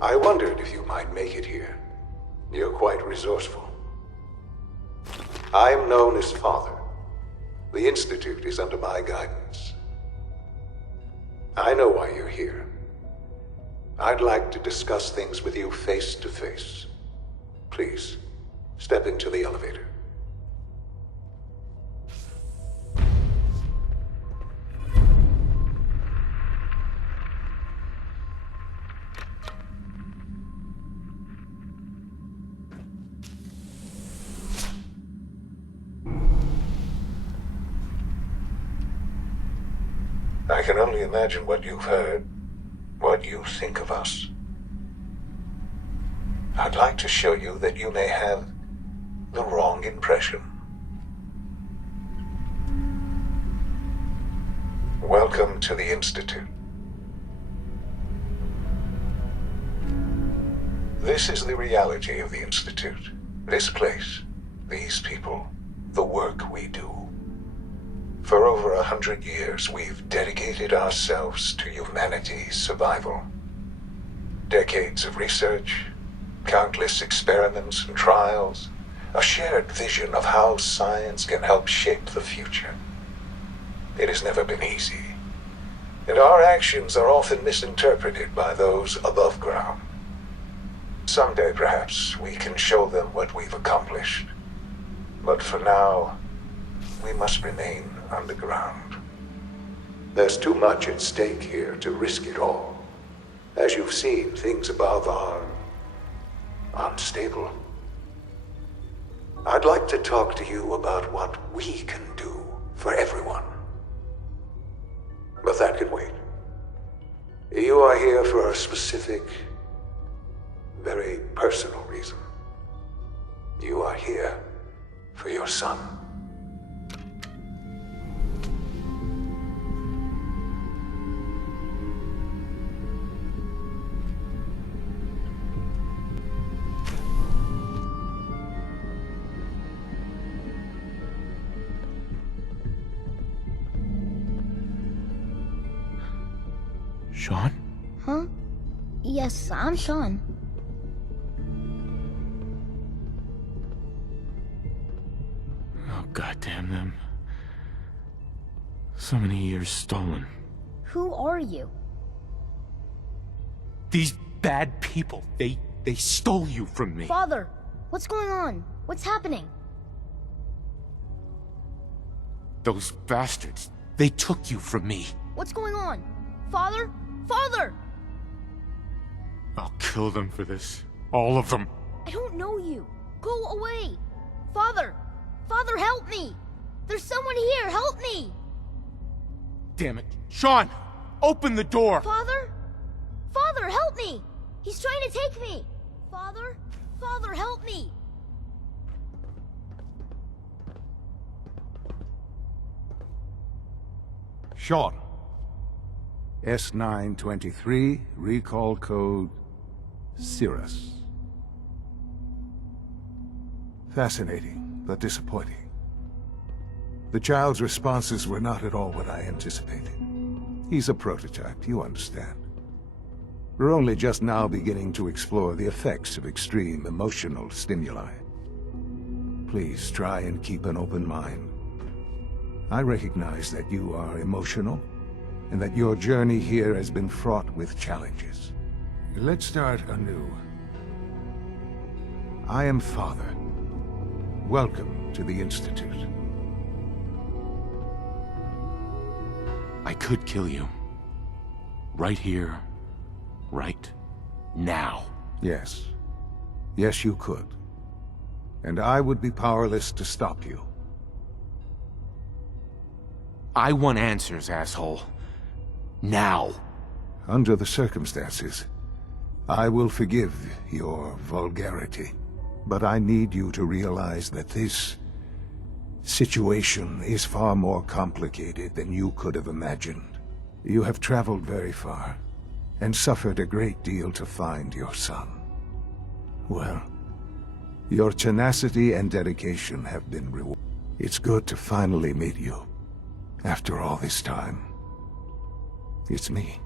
I wondered if you might make it here. You're quite resourceful. I'm known as Father. The Institute is under my guidance. I know why you're here. I'd like to discuss things with you face to face. Please, step into the elevator. I can only imagine what you've heard, what you think of us. I'd like to show you that you may have the wrong impression. Welcome to the Institute. This is the reality of the Institute. This place, these people, the work we do. For over 100 years, we've dedicated ourselves to humanity's survival. Decades of research, countless experiments and trials, a shared vision of how science can help shape the future. It has never been easy, and our actions are often misinterpreted by those above ground. Someday, perhaps, we can show them what we've accomplished. But for now, we must remain underground. There's too much at stake here to risk it all. As you've seen, things above are unstable. I'd like to talk to you about what we can do for everyone. But that can wait. You are here for a specific, very personal reason. You are here for your son. Sean? Huh? Yes, I'm Sean. Oh, goddamn them. So many years stolen. Who are you? These bad people, they stole you from me. Father, what's going on? What's happening? Those bastards, they took you from me. What's going on? Father? Father! I'll kill them for this. All of them. I don't know you. Go away. Father! Father, help me! There's someone here, help me! Damn it. Sean! Open the door! Father? Father, help me! He's trying to take me! Father? Father, help me! Sean. S923, recall code Cirrus. Fascinating, but disappointing. The child's responses were not at all what I anticipated. He's a prototype, you understand. We're only just now beginning to explore the effects of extreme emotional stimuli. Please try and keep an open mind. I recognize that you are emotional, and that your journey here has been fraught with challenges. Let's start anew. I am Father. Welcome to the Institute. I could kill you. Right here. Right now. Yes. Yes, you could. And I would be powerless to stop you. I want answers, asshole. Now. Under the circumstances, I will forgive your vulgarity. But I need you to realize that this situation is far more complicated than you could have imagined. You have traveled very far, and suffered a great deal to find your son. Well, your tenacity and dedication have been rewarded. It's good to finally meet you, after all this time. It's me.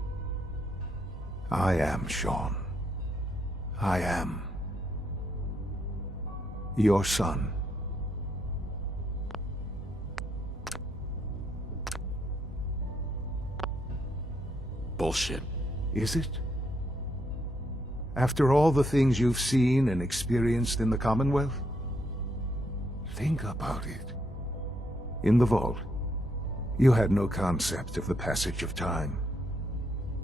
I am Sean. I am your son. Bullshit. Is it? After all the things you've seen and experienced in the Commonwealth? Think about it. In the vault, you had no concept of the passage of time.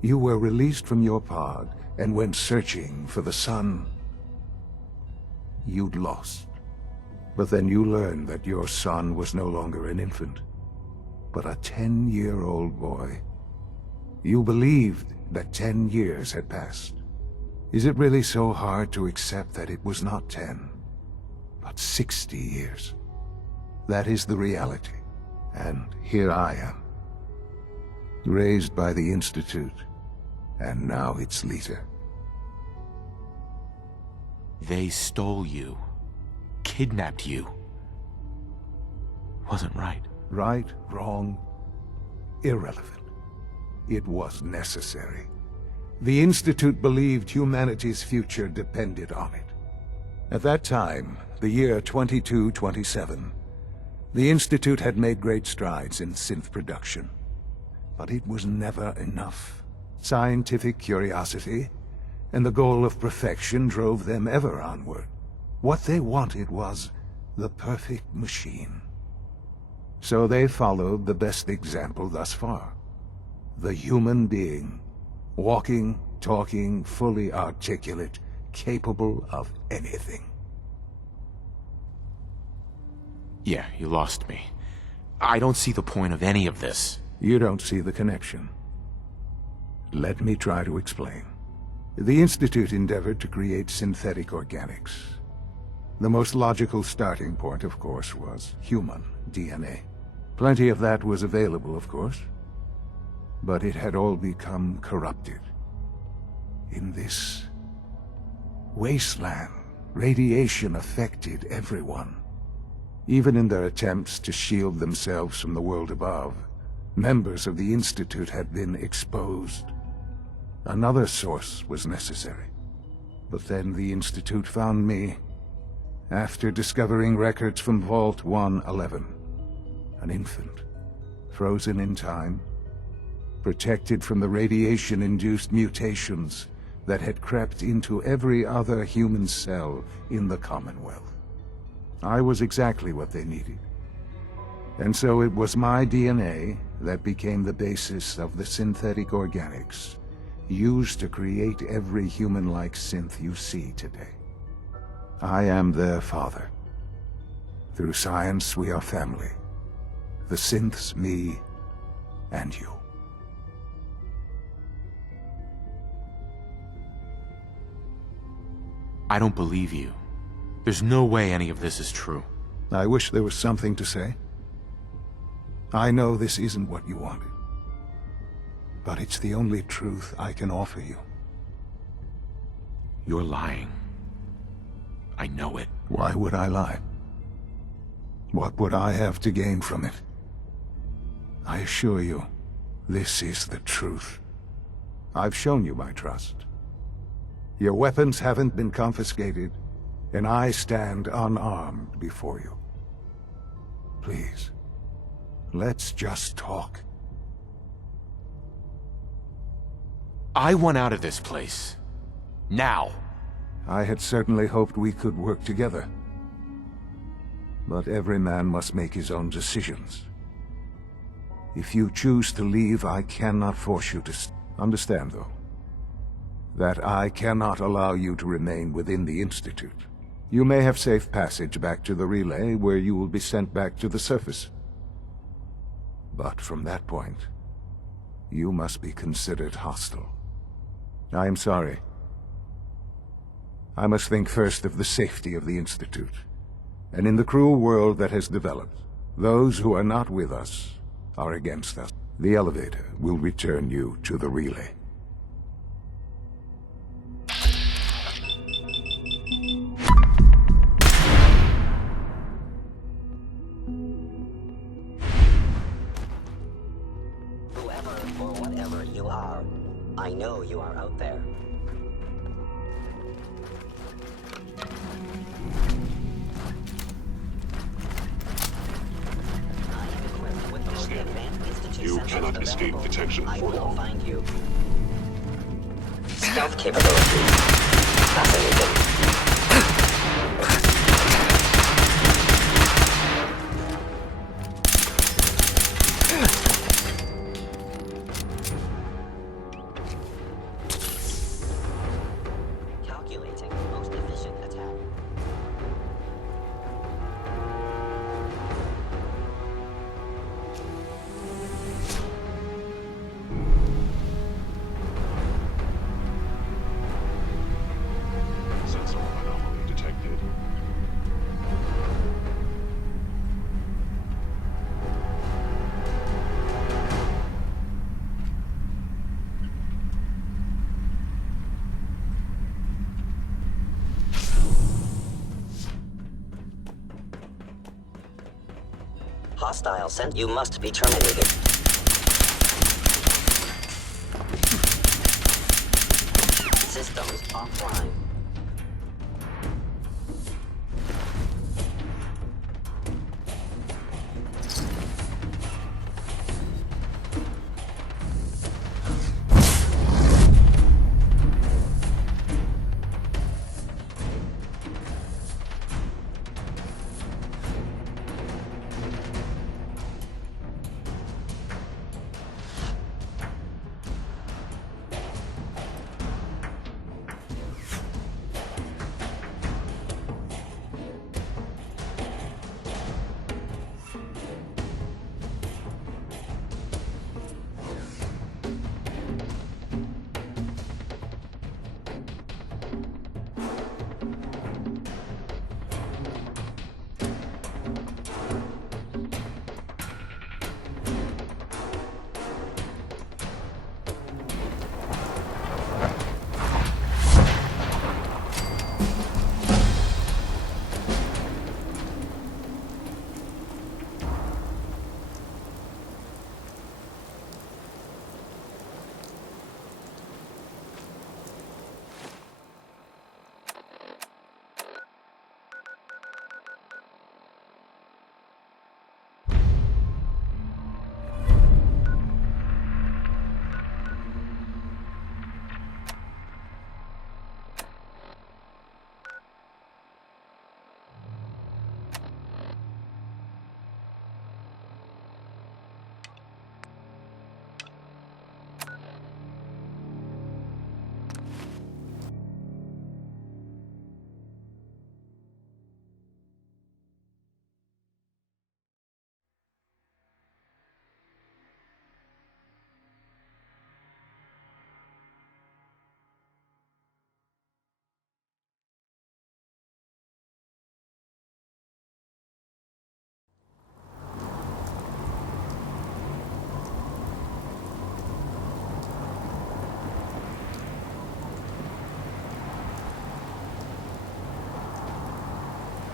You were released from your pod and went searching for the son you'd lost. But then you learned that your son was no longer an infant, but a 10-year-old boy. You believed that 10 years had passed. Is it really so hard to accept that it was not 10, but 60 years? That is the reality. And here I am, raised by the Institute, and now its leader. They stole you. Kidnapped you. Wasn't right. Right, wrong, irrelevant. It was necessary. The Institute believed humanity's future depended on it. At that time, the year 2227, the Institute had made great strides in synth production. But it was never enough. Scientific curiosity and the goal of perfection drove them ever onward. What they wanted was the perfect machine. So they followed the best example thus far. The human being. Walking, talking, fully articulate, capable of anything. Yeah, you lost me. I don't see the point of any of this. You don't see the connection. Let me try to explain. The Institute endeavored to create synthetic organics. The most logical starting point, of course, was human DNA. Plenty of that was available, of course. But it had all become corrupted. In this wasteland, radiation affected everyone. Even in their attempts to shield themselves from the world above, members of the Institute had been exposed. Another source was necessary. But then the Institute found me, after discovering records from Vault 111. An infant, frozen in time, protected from the radiation-induced mutations that had crept into every other human cell in the Commonwealth. I was exactly what they needed. And so it was my DNA that became the basis of the synthetic organics used to create every human-like synth you see today. I am their father. Through science, we are family. The synths, me, and you. I don't believe you. There's no way any of this is true. I wish there was something to say. I know this isn't what you wanted. But it's the only truth I can offer you. You're lying. I know it. Why would I lie? What would I have to gain from it? I assure you, this is the truth. I've shown you my trust. Your weapons haven't been confiscated, and I stand unarmed before you. Please, let's just talk. I want out of this place. Now. I had certainly hoped we could work together. But every man must make his own decisions. If you choose to leave, I cannot force you to understand, though, that I cannot allow you to remain within the Institute. You may have safe passage back to the relay, where you will be sent back to the surface. But from that point, you must be considered hostile. I am sorry. I must think first of the safety of the Institute. And in the cruel world that has developed, those who are not with us are against us. The elevator will return you to the relay. Whoever or whatever you are, I know you are out there. cannot escape detection I for will long. find you. Stealth capability. Fascinating. Calculating most efficient attack. Sensor anomaly detected. Hostile sent. You must be terminated. Systems offline.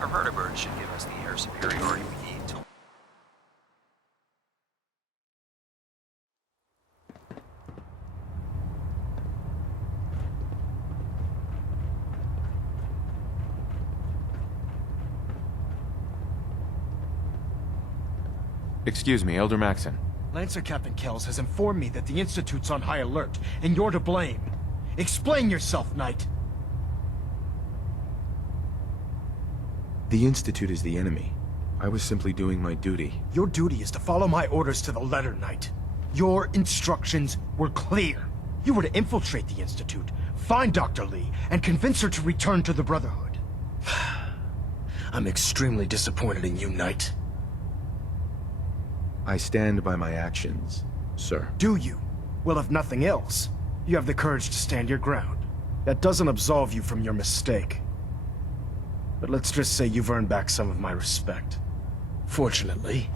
Our vertibird should give us the air superiority we need to... Excuse me, Elder Maxon. Lancer Captain Kells has informed me that the Institute's on high alert, and you're to blame. Explain yourself, Knight. The Institute is the enemy. I was simply doing my duty. Your duty is to follow my orders to the letter, Knight. Your instructions were clear. You were to infiltrate the Institute, find Dr. Lee, and convince her to return to the Brotherhood. I'm extremely disappointed in you, Knight. I stand by my actions, sir. Do you? Well, if nothing else, you have the courage to stand your ground. That doesn't absolve you from your mistake. But let's just say you've earned back some of my respect. Fortunately,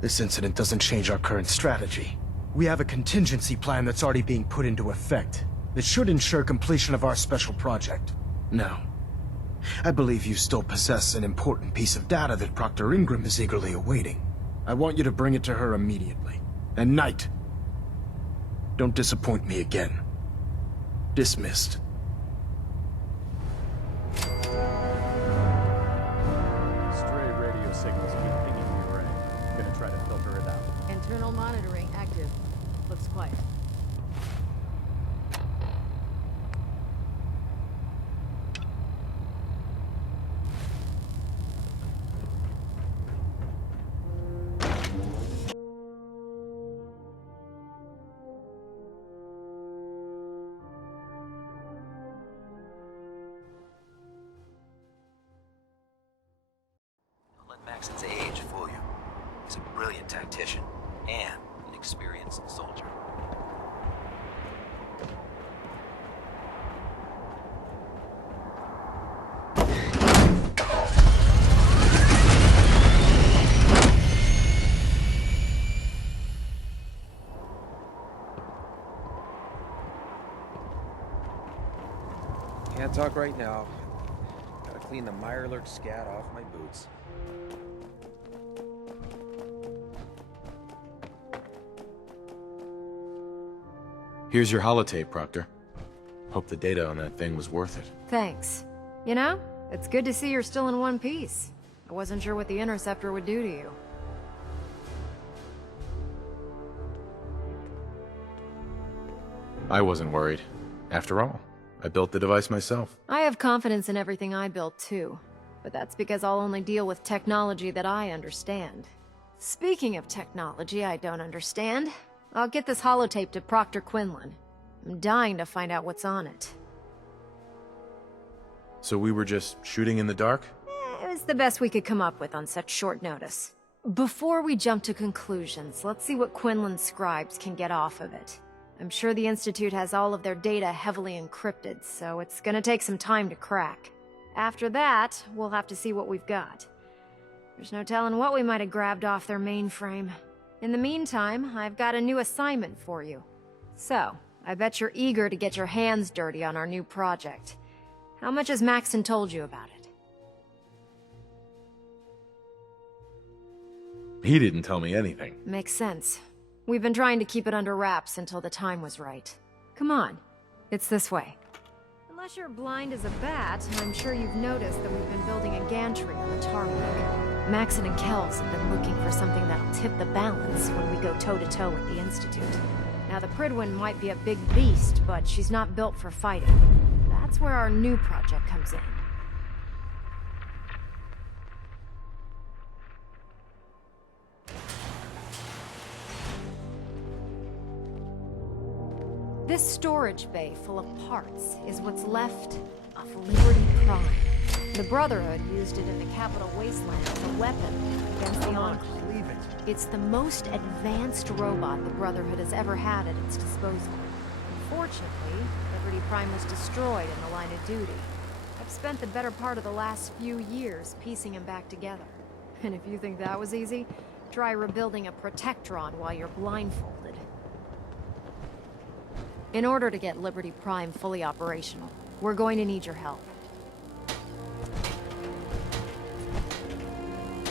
this incident doesn't change our current strategy. We have a contingency plan that's already being put into effect that should ensure completion of our special project. Now, I believe you still possess an important piece of data that Proctor Ingram is eagerly awaiting. I want you to bring it to her immediately. And Knight, don't disappoint me again. Dismissed. Stray radio signals keep pinging the array. I'm gonna try to filter it out. And Internal monitoring active. Looks quiet. Don't let Maxon's age fool you. He's a brilliant tactician and an experienced soldier. Can't talk right now. Gotta clean the Mirelurk scat off my boots. Here's your holotape, Proctor. Hope the data on that thing was worth it. Thanks. You know, it's good to see you're still in one piece. I wasn't sure what the Interceptor would do to you. I wasn't worried. After all, I built the device myself. I have confidence in everything I built too, but that's because I'll only deal with technology that I understand. Speaking of technology I don't understand, I'll get this holotape to Proctor Quinlan. I'm dying to find out what's on it. So we were just shooting in the dark? It was the best we could come up with on such short notice. Before we jump to conclusions, let's see what Quinlan's scribes can get off of it. I'm sure the Institute has all of their data heavily encrypted, so it's gonna take some time to crack. After that, we'll have to see what we've got. There's no telling what we might have grabbed off their mainframe. In the meantime, I've got a new assignment for you. So, I bet you're eager to get your hands dirty on our new project. How much has Maxon told you about it? He didn't tell me anything. Makes sense. We've been trying to keep it under wraps until the time was right. Come on. It's this way. Unless you're blind as a bat, I'm sure you've noticed that we've been building a gantry on the tarmac. Maxon and Kells have been looking for something that'll tip the balance when we go toe-to-toe with the Institute. Now, the Prydwen might be a big beast, but she's not built for fighting. That's where our new project comes in. This storage bay full of parts is what's left of Liberty Prime. The Brotherhood used it in the Capital Wasteland as a weapon against the Enclave. It's the most advanced robot the Brotherhood has ever had at its disposal. Unfortunately, Liberty Prime was destroyed in the line of duty. I've spent the better part of the last few years piecing him back together. And if you think that was easy, try rebuilding a Protectron while you're blindfolded. In order to get Liberty Prime fully operational, we're going to need your help.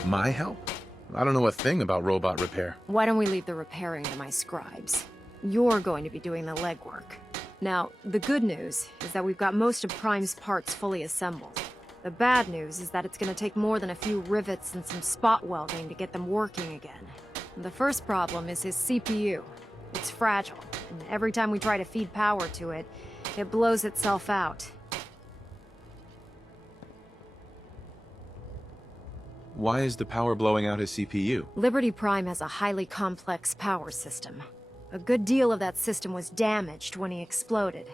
My help? I don't know a thing about robot repair. Why don't we leave the repairing to my scribes? You're going to be doing the legwork. Now, the good news is that we've got most of Prime's parts fully assembled. The bad news is that it's going to take more than a few rivets and some spot welding to get them working again. The first problem is his CPU. It's fragile, and every time we try to feed power to it, it blows itself out. Why is the power blowing out his CPU? Liberty Prime has a highly complex power system. A good deal of that system was damaged when he exploded.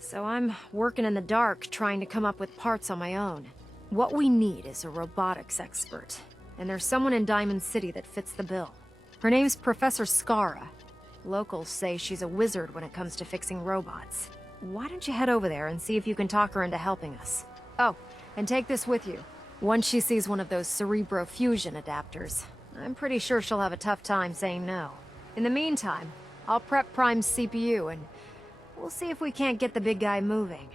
So I'm working in the dark, trying to come up with parts on my own. What we need is a robotics expert, and there's someone in Diamond City that fits the bill. Her name's Professor Skara. Locals say she's a wizard when it comes to fixing robots. Why don't you head over there and see if you can talk her into helping us? Oh, and take this with you. Once she sees one of those Cerebro fusion adapters, I'm pretty sure she'll have a tough time saying no. In the meantime, I'll prep Prime's CPU and we'll see if we can't get the big guy moving.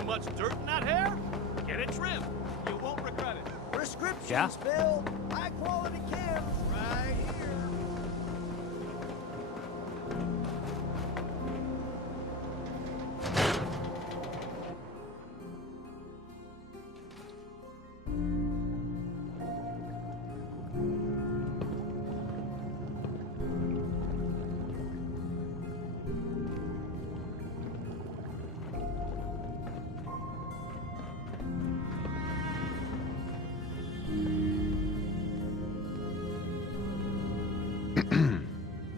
Too much dirt in that hair? Get it trimmed. You won't regret it. Prescriptions, Phil. High quality cams right here.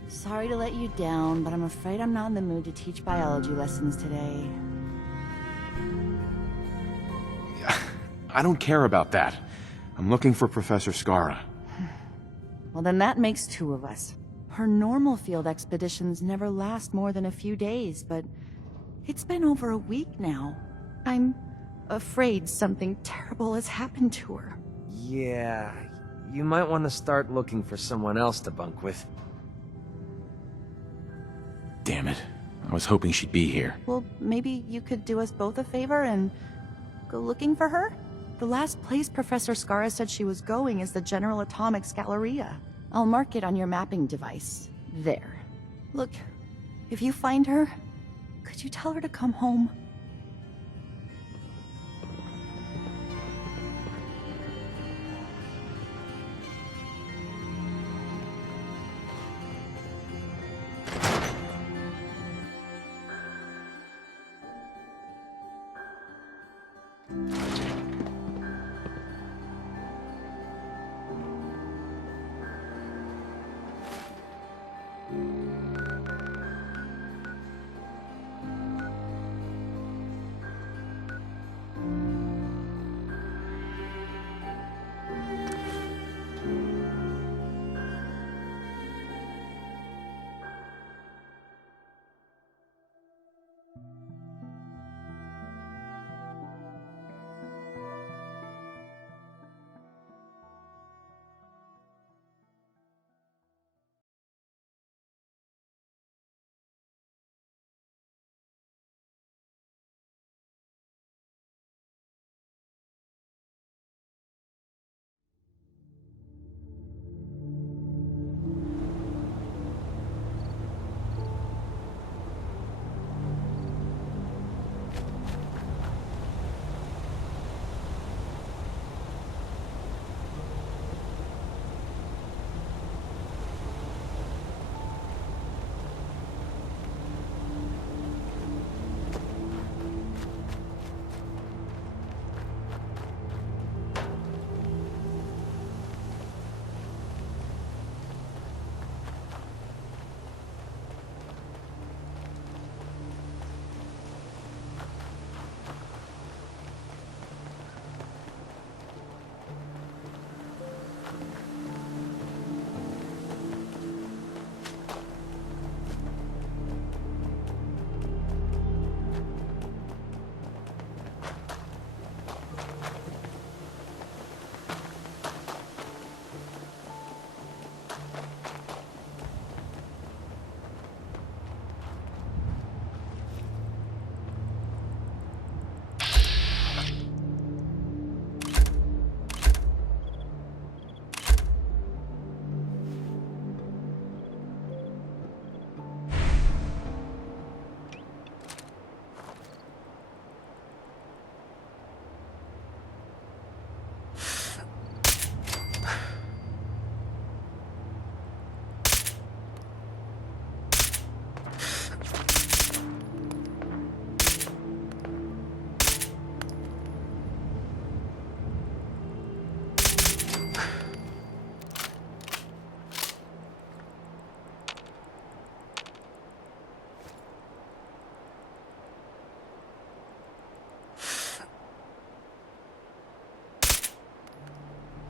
Sorry to let you down, but I'm afraid I'm not in the mood to teach biology lessons today. I don't care about that. I'm looking for Professor Skara. Well, then that makes two of us. Her normal field expeditions never last more than a few days, but it's been over a week now. I'm afraid something terrible has happened to her. Yeah, you might want to start looking for someone else to bunk with. Damn it. I was hoping she'd be here. Well, maybe you could do us both a favor and go looking for her? The last place Professor Skara said she was going is the General Atomics Galleria. I'll mark it on your mapping device. There. Look, if you find her, could you tell her to come home?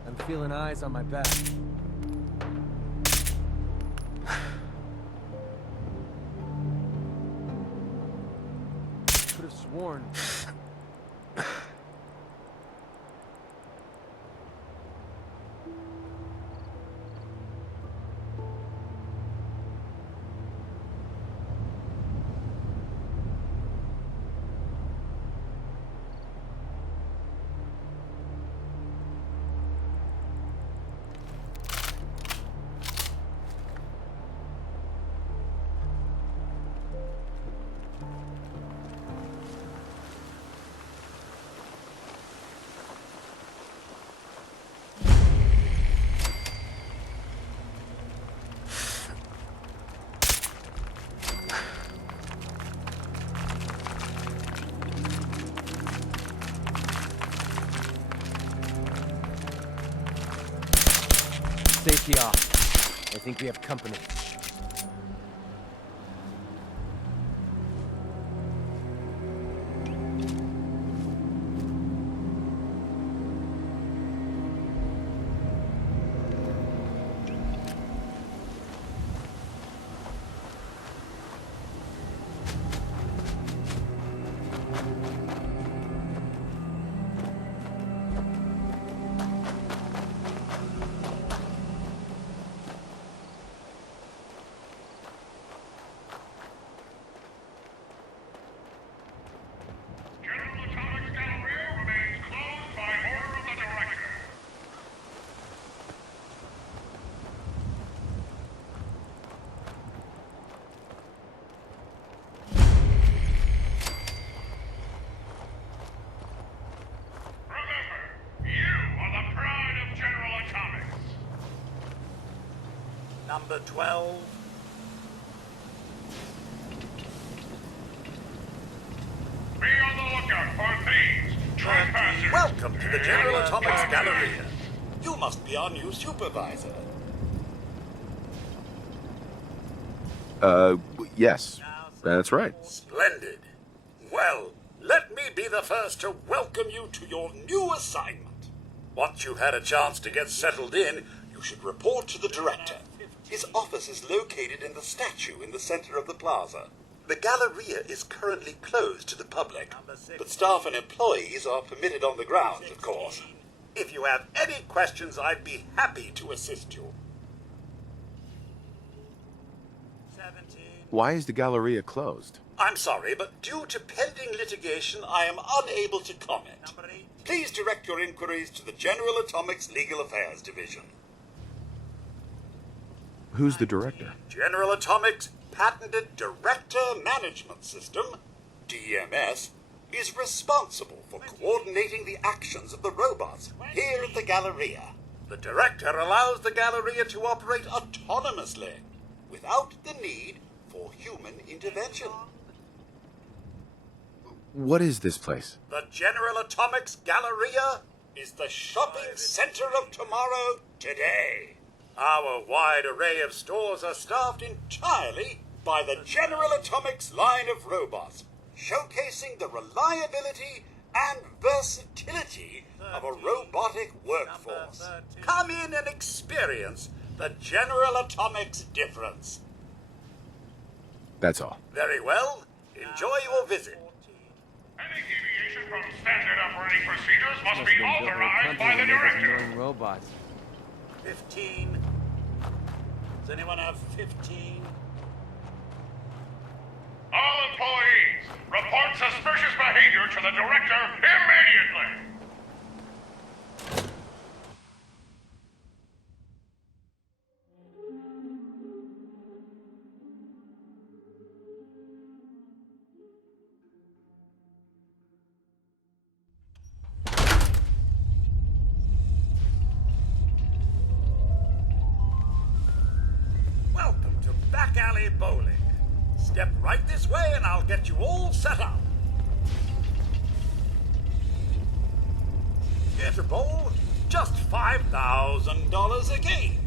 I'm feeling eyes on my back. Could have sworn. Safety off. I think we have company. Number 12. Be on the lookout for thieves, trespassers. Welcome to the General Atomics Galleria. You must be our new supervisor. Yes. That's right. Splendid. Well, let me be the first to welcome you to your new assignment. Once you've had a chance to get settled in, you should report to the director. His office is located in the statue in the center of the plaza. The Galleria is currently closed to the public, but staff and employees are permitted on the grounds, of course. If you have any questions, I'd be happy to assist you. Why is the Galleria closed? I'm sorry, but due to pending litigation, I am unable to comment. Please direct your inquiries to the General Atomics Legal Affairs Division. Who's the director? General Atomics' patented Director Management System, DMS, is responsible for coordinating the actions of the robots here at the Galleria. The Director allows the Galleria to operate autonomously, without the need for human intervention. What is this place? The General Atomics Galleria is the shopping center of tomorrow today. Our wide array of stores are staffed entirely by the General Atomics line of robots, showcasing the reliability and versatility of a robotic workforce. Come in and experience the General Atomics difference. That's all. Very well. Enjoy your visit. Any deviation from standard operating procedures must be authorized by the director. Robots. 15. Does anyone have 15? All employees, report suspicious behavior to the director immediately. Welcome to Back Alley Bowling. Step right this way and I'll get you all set up. Here to bowl, just $5,000 a game.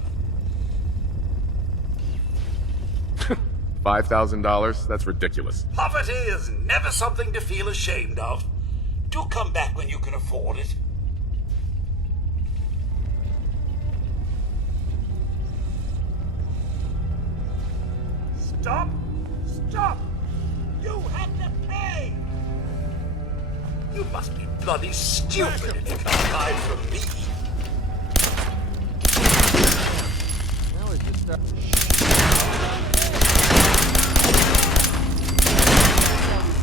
$5,000? That's ridiculous. Poverty is never something to feel ashamed of. Do come back when you can afford it. Stop! Stop! You have to pay! You must be bloody stupid if you can't hide from me. Now it's just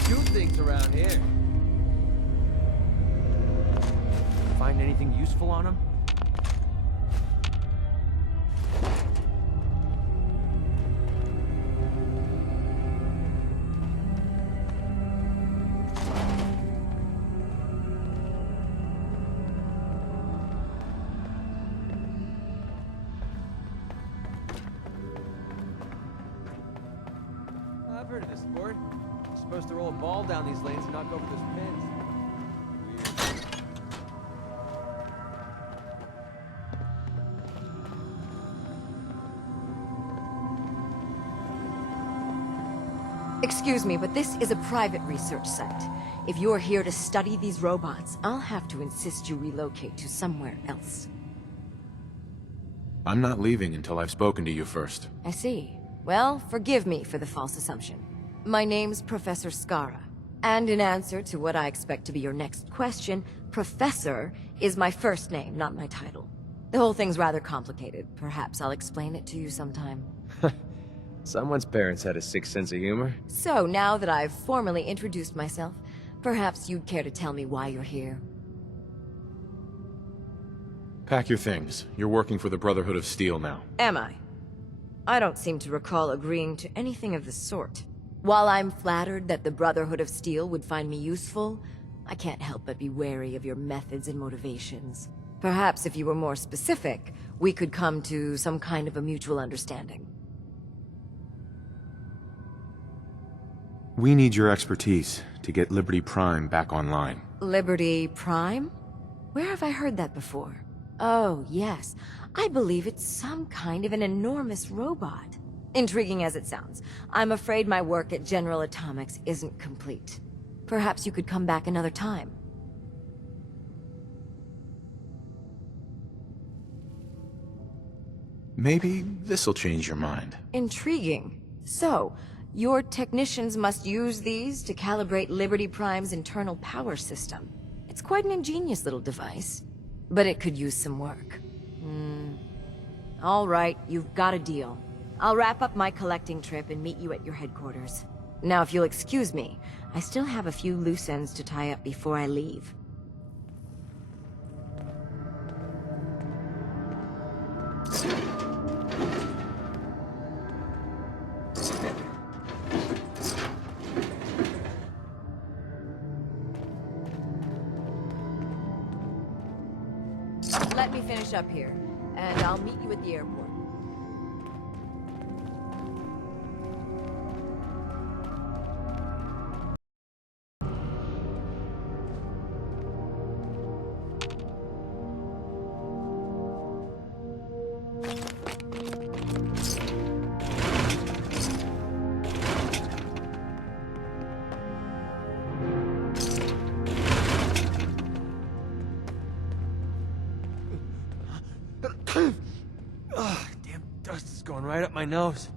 shoot things around here. Find anything useful on them? I've heard of this sport. You're supposed to roll a ball down these lanes and knock over those pins. Weird. Excuse me, but this is a private research site. If you're here to study these robots, I'll have to insist you relocate to somewhere else. I'm not leaving until I've spoken to you first. I see. Well, forgive me for the false assumption. My name's Professor Skara. And in answer to what I expect to be your next question, Professor is my first name, not my title. The whole thing's rather complicated. Perhaps I'll explain it to you sometime. Someone's parents had a sick sense of humor. So, now that I've formally introduced myself, perhaps you'd care to tell me why you're here. Pack your things. You're working for the Brotherhood of Steel now. Am I? I don't seem to recall agreeing to anything of the sort. While I'm flattered that the Brotherhood of Steel would find me useful, I can't help but be wary of your methods and motivations. Perhaps if you were more specific, we could come to some kind of a mutual understanding. We need your expertise to get Liberty Prime back online. Liberty Prime? Where have I heard that before? Oh, yes. I believe it's some kind of an enormous robot. Intriguing as it sounds, I'm afraid my work at General Atomics isn't complete. Perhaps you could come back another time. Maybe this'll change your mind. Intriguing. So, your technicians must use these to calibrate Liberty Prime's internal power system. It's quite an ingenious little device, but it could use some work. All right, you've got a deal. I'll wrap up my collecting trip and meet you at your headquarters. Now, if you'll excuse me, I still have a few loose ends to tie up before I leave. Let me finish up here, and I'll meet you at the airport. Ugh, damn dust is going right up my nose.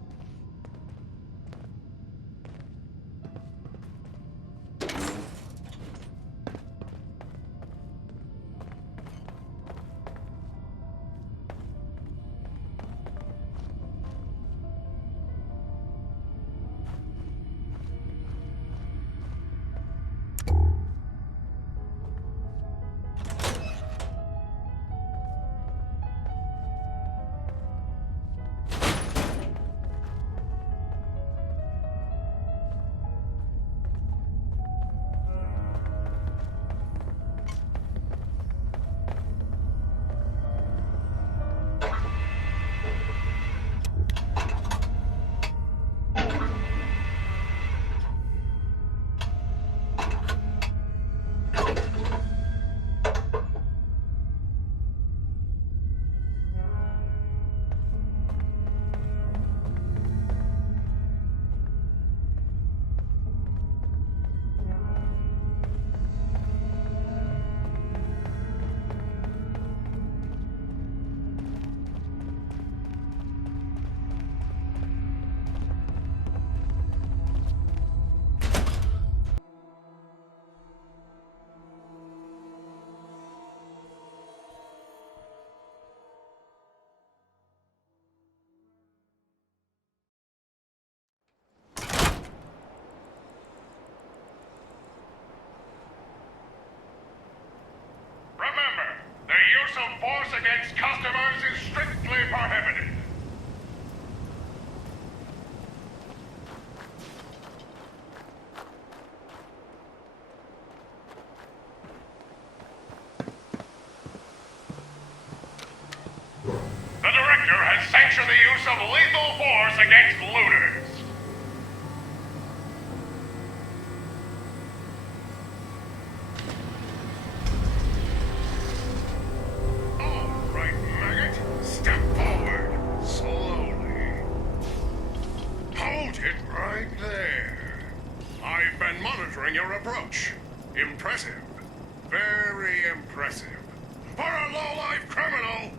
Force against customers is strictly prohibited. The Director has sanctioned the use of lethal force against looters. Step forward, slowly. Hold it right there. Impressive. Very impressive. For a low-life criminal!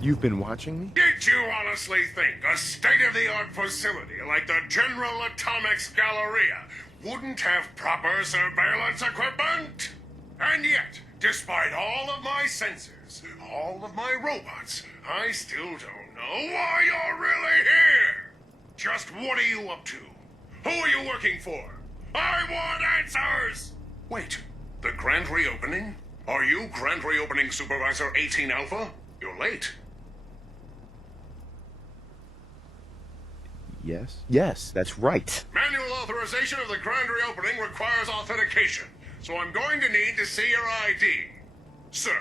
You've been watching me? Did you honestly think a state-of-the-art facility like the General Atomics Galleria wouldn't have proper surveillance equipment? And yet, despite all of my sensors, all of my robots, I still don't know why you're really here! Just what are you up to? Who are you working for? I want answers! Wait, the grand reopening? Are you Grand Reopening Supervisor 18 Alpha? You're late. Yes? Yes, that's right. Manual authorization of the grand reopening requires authentication, so I'm going to need to see your ID. Sir.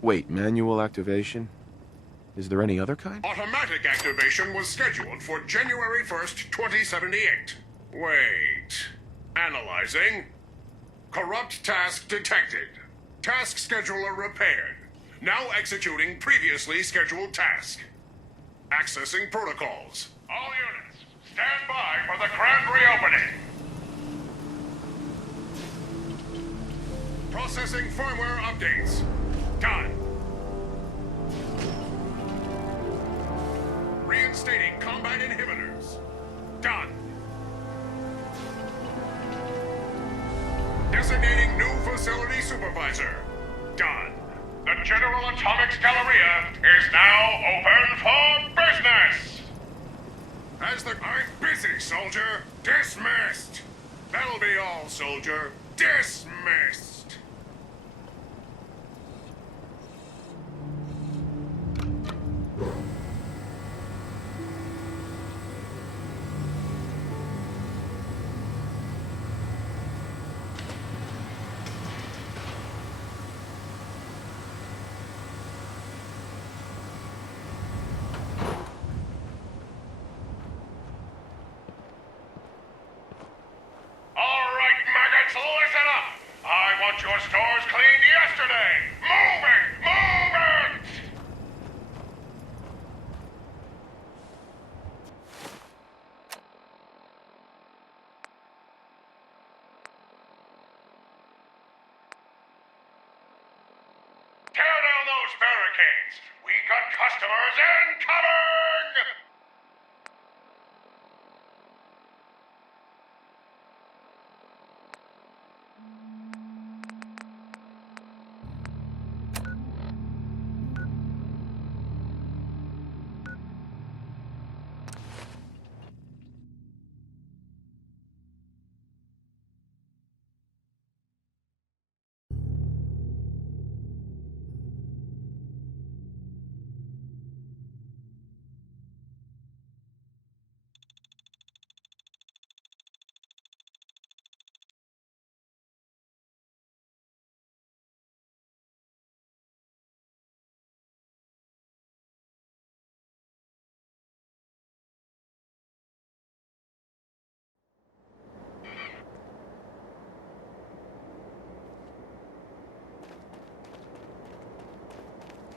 Wait, manual activation? Is there any other kind? Automatic activation was scheduled for January 1st, 2078. Wait. Analyzing. Corrupt task detected. Task scheduler repaired. Now executing previously scheduled task. Accessing protocols. All units, stand by for the grand reopening. Processing firmware updates. Done. Reinstating combat inhibitors. Done. Designating new facility supervisor. Done. The General Atomics Galleria is now open for business! I'm busy, soldier. Dismissed! That'll be all, soldier. Dismissed! Listen up! I want your stores cleaned yesterday! Move it! Move it! Tear down those barricades! We got customers incoming!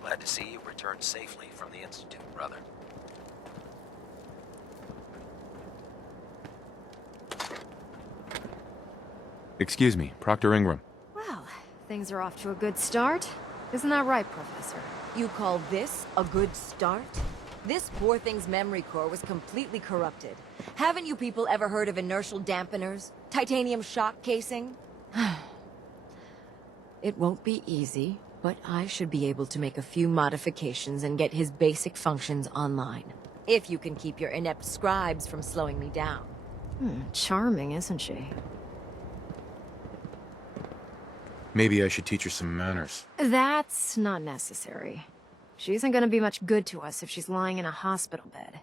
Glad to see you returned safely from the Institute, brother. Excuse me, Proctor Ingram. Well, things are off to a good start. Isn't that right, Professor? You call this a good start? This poor thing's memory core was completely corrupted. Haven't you people ever heard of inertial dampeners? Titanium shock casing? It won't be easy, but I should be able to make a few modifications and get his basic functions online. If you can keep your inept scribes from slowing me down. Charming, isn't she? Maybe I should teach her some manners. That's not necessary. She isn't gonna be much good to us if she's lying in a hospital bed.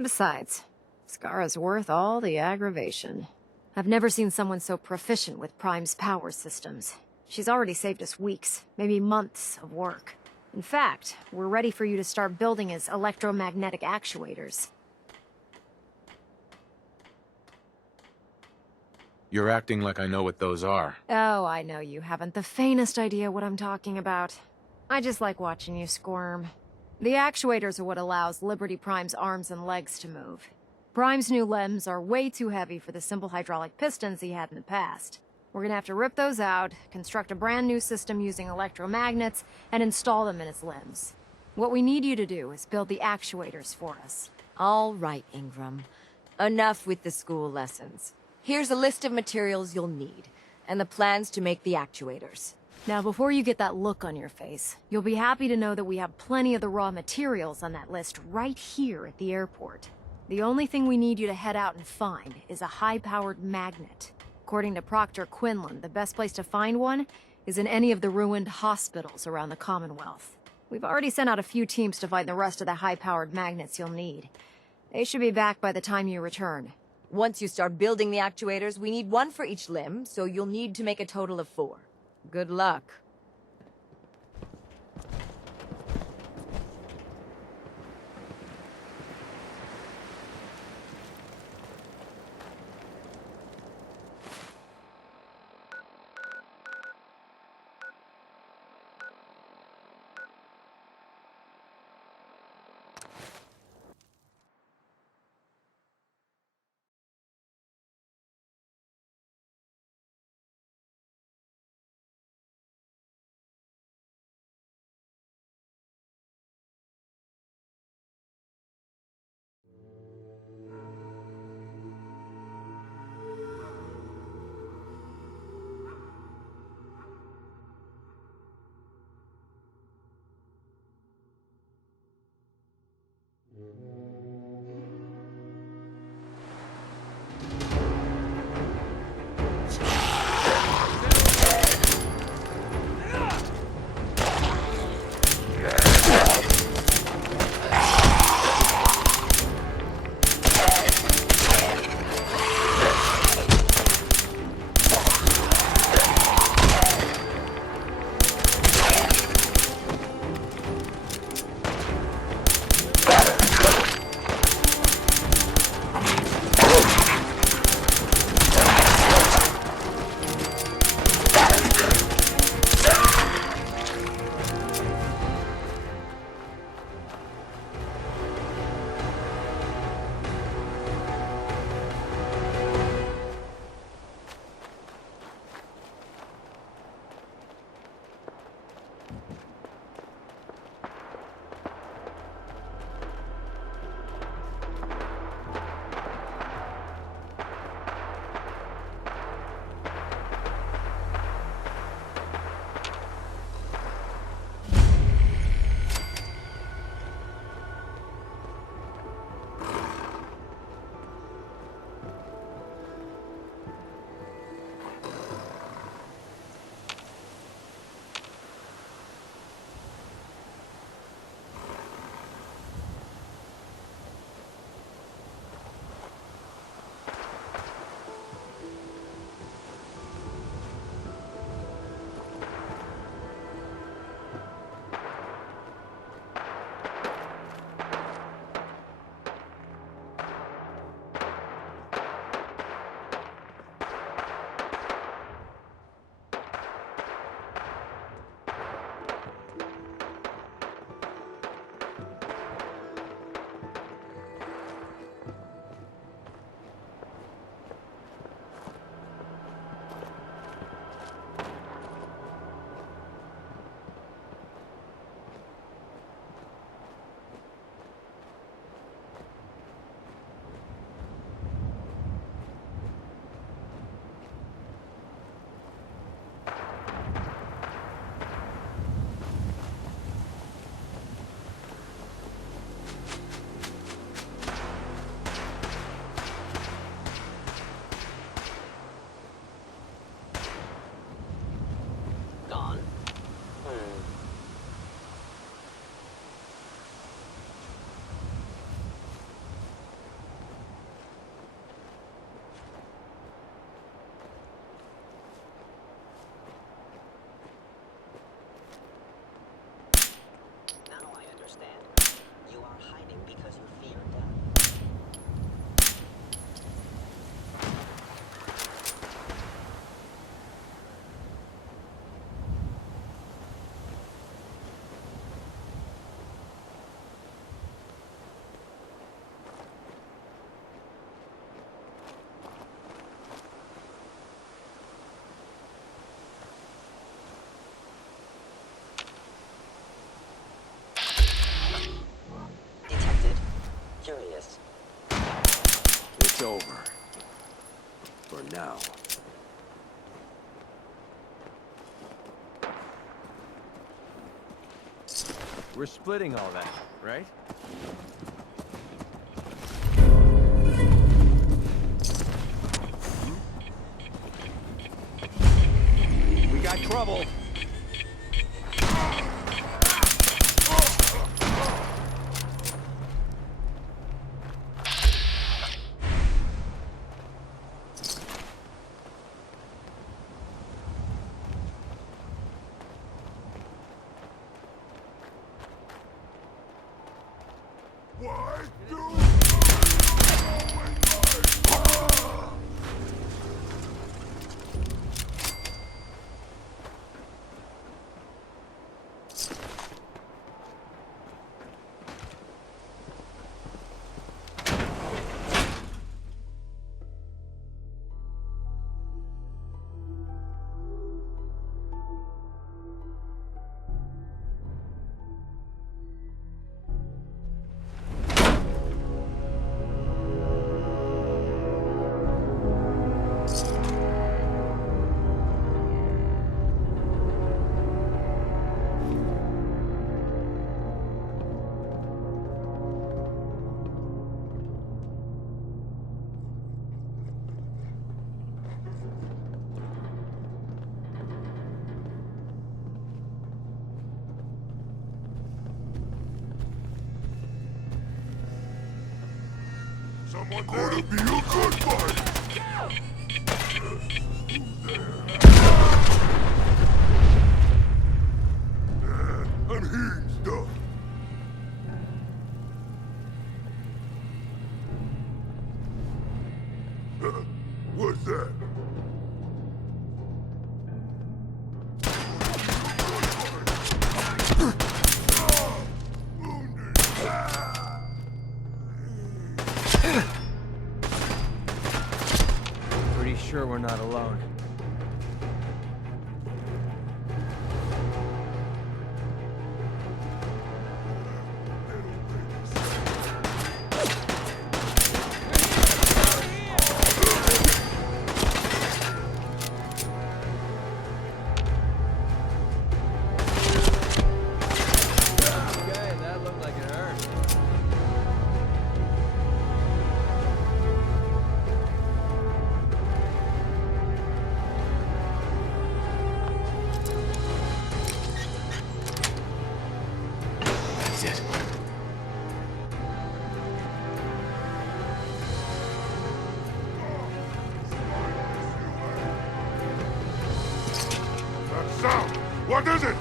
Besides, Skara's worth all the aggravation. I've never seen someone so proficient with Prime's power systems. She's already saved us weeks, maybe months of work. In fact, we're ready for you to start building his electromagnetic actuators. You're acting like I know what those are. Oh, I know you haven't the faintest idea what I'm talking about. I just like watching you squirm. The actuators are what allows Liberty Prime's arms and legs to move. Prime's new limbs are way too heavy for the simple hydraulic pistons he had in the past. We're gonna have to rip those out, construct a brand new system using electromagnets, and install them in his limbs. What we need you to do is build the actuators for us. All right, Ingram. Enough with the school lessons. Here's a list of materials you'll need, and the plans to make the actuators. Now, before you get that look on your face, you'll be happy to know that we have plenty of the raw materials on that list right here at the airport. The only thing we need you to head out and find is a high-powered magnet. According to Proctor Quinlan, the best place to find one is in any of the ruined hospitals around the Commonwealth. We've already sent out a few teams to find the rest of the high-powered magnets you'll need. They should be back by the time you return. Once you start building the actuators, we need one for each limb, so you'll need to make a total of 4. Good luck. now. We're splitting all that, right? We got trouble. Someone gonna be a good fight! And he's done. What's that? Pretty sure we're not alone. Okay, that looked like it hurt. That's it. That sound! What is it?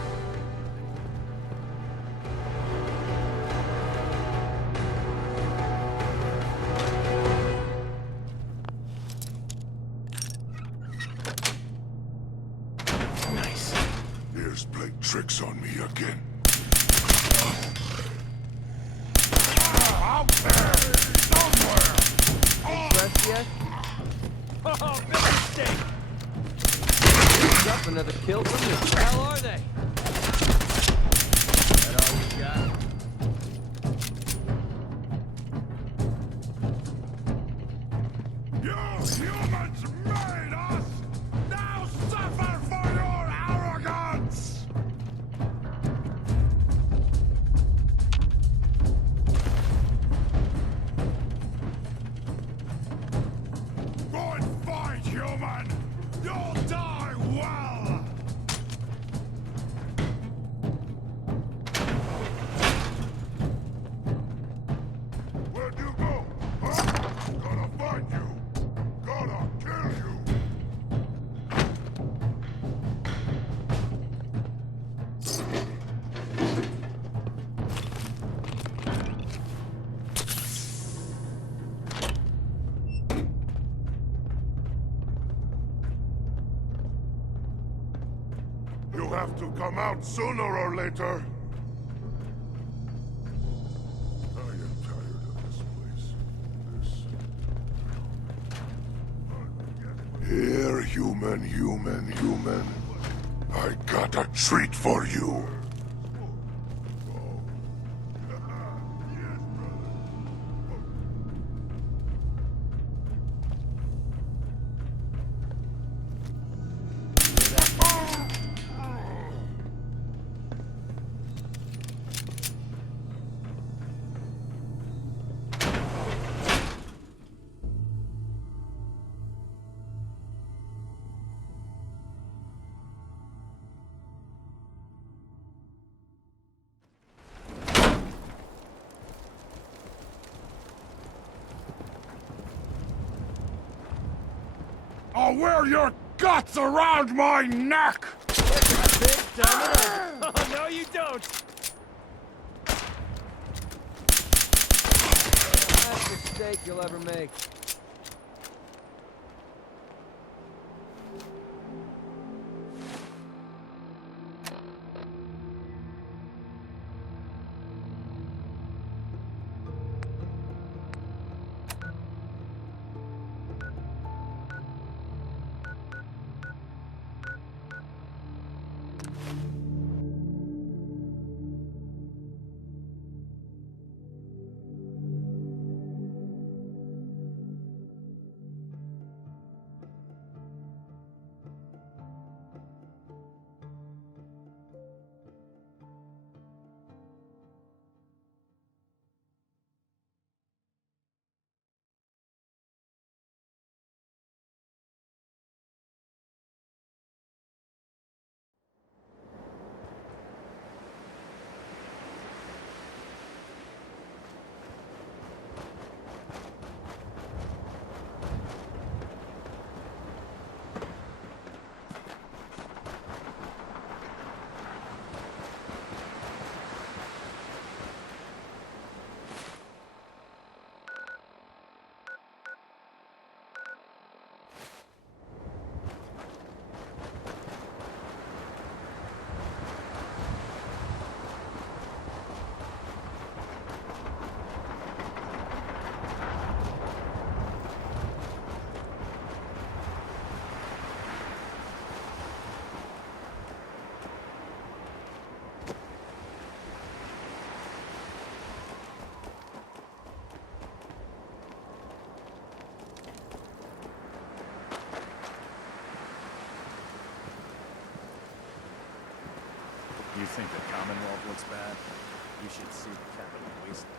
Nice. Here's playing tricks on me again. Out there! Somewhere! Impressed yet? Oh, big mistake! Up another kill from you. Where the hell are they? That all you got? You humans made us! Now suffer for your arrogance! Go and fight, human! You'll die well! Where'd you go? Huh? Gonna find you! Gonna kill you! You have to come out sooner or later. I am tired of this place. Here, human. I got a treat for you. I'll wear your guts around my neck! Oh, no you don't! Last mistake you'll ever make. You think the Commonwealth looks bad? You should see the Capital Wasteland.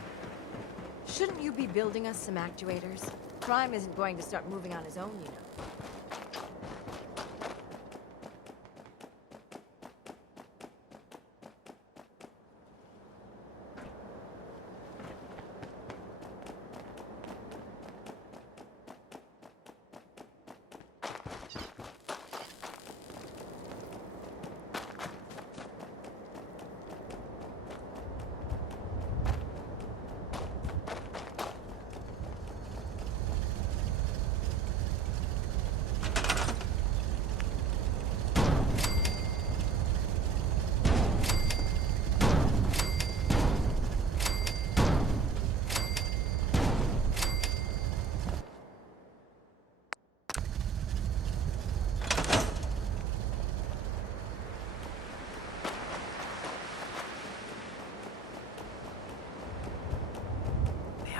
Shouldn't you be building us some actuators? Prime isn't going to start moving on his own, you know.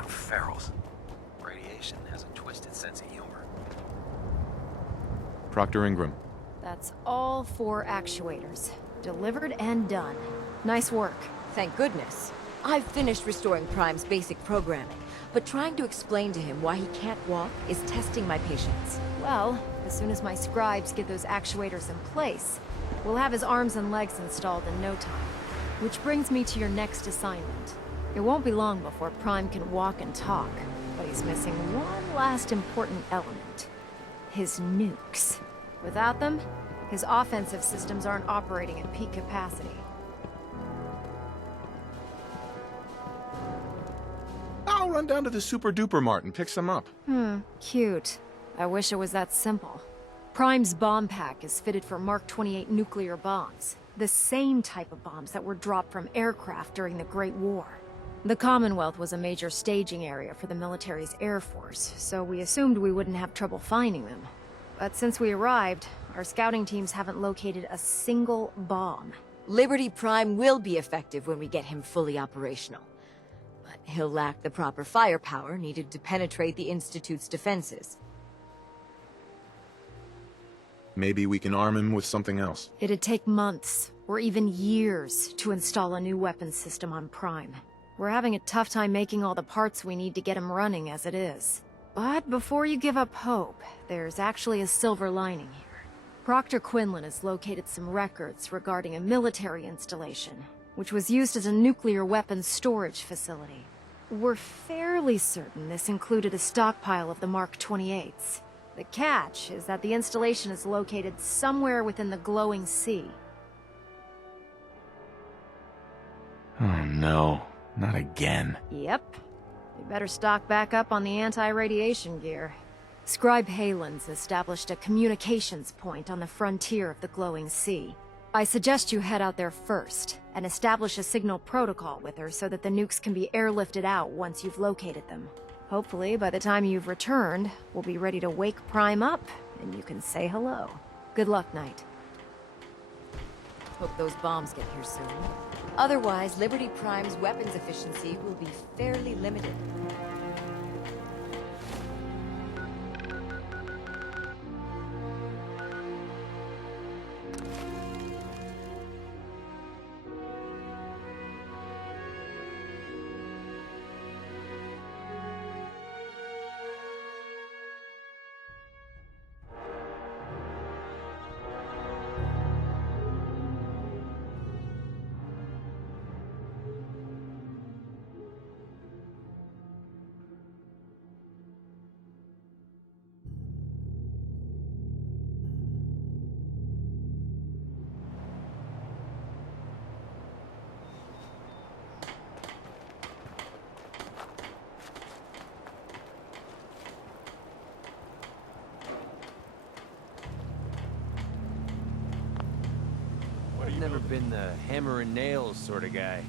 Ferals. Radiation has a twisted sense of humor. Proctor Ingram. That's all 4 actuators. Delivered and done. Nice work. Thank goodness. I've finished restoring Prime's basic programming, but trying to explain to him why he can't walk is testing my patience. Well, as soon as my scribes get those actuators in place, we'll have his arms and legs installed in no time. Which brings me to your next assignment. It won't be long before Prime can walk and talk, but he's missing one last important element. His nukes. Without them, his offensive systems aren't operating at peak capacity. I'll run down to the Super Duper Mart and pick some up. Cute. I wish it was that simple. Prime's bomb pack is fitted for Mark 28 nuclear bombs. The same type of bombs that were dropped from aircraft during the Great War. The Commonwealth was a major staging area for the military's Air Force, so we assumed we wouldn't have trouble finding them. But since we arrived, our scouting teams haven't located a single bomb. Liberty Prime will be effective when we get him fully operational. But he'll lack the proper firepower needed to penetrate the Institute's defenses. Maybe we can arm him with something else. It'd take months, or even years, to install a new weapons system on Prime. We're having a tough time making all the parts we need to get him running as it is. But before you give up hope, there's actually a silver lining here. Proctor Quinlan has located some records regarding a military installation, which was used as a nuclear weapons storage facility. We're fairly certain this included a stockpile of the Mark 28s. The catch is that the installation is located somewhere within the glowing sea. Oh no, not again. Yep. You better stock back up on the anti-radiation gear. Scribe Halen's established a communications point on the frontier of the glowing sea. I suggest you head out there first, and establish a signal protocol with her so that the nukes can be airlifted out once you've located them. Hopefully, by the time you've returned, we'll be ready to wake Prime up, and you can say hello. Good luck, Knight. Hope those bombs get here soon. Otherwise, Liberty Prime's weapons efficiency will be fairly limited. I've never been the hammer and nails sort of guy.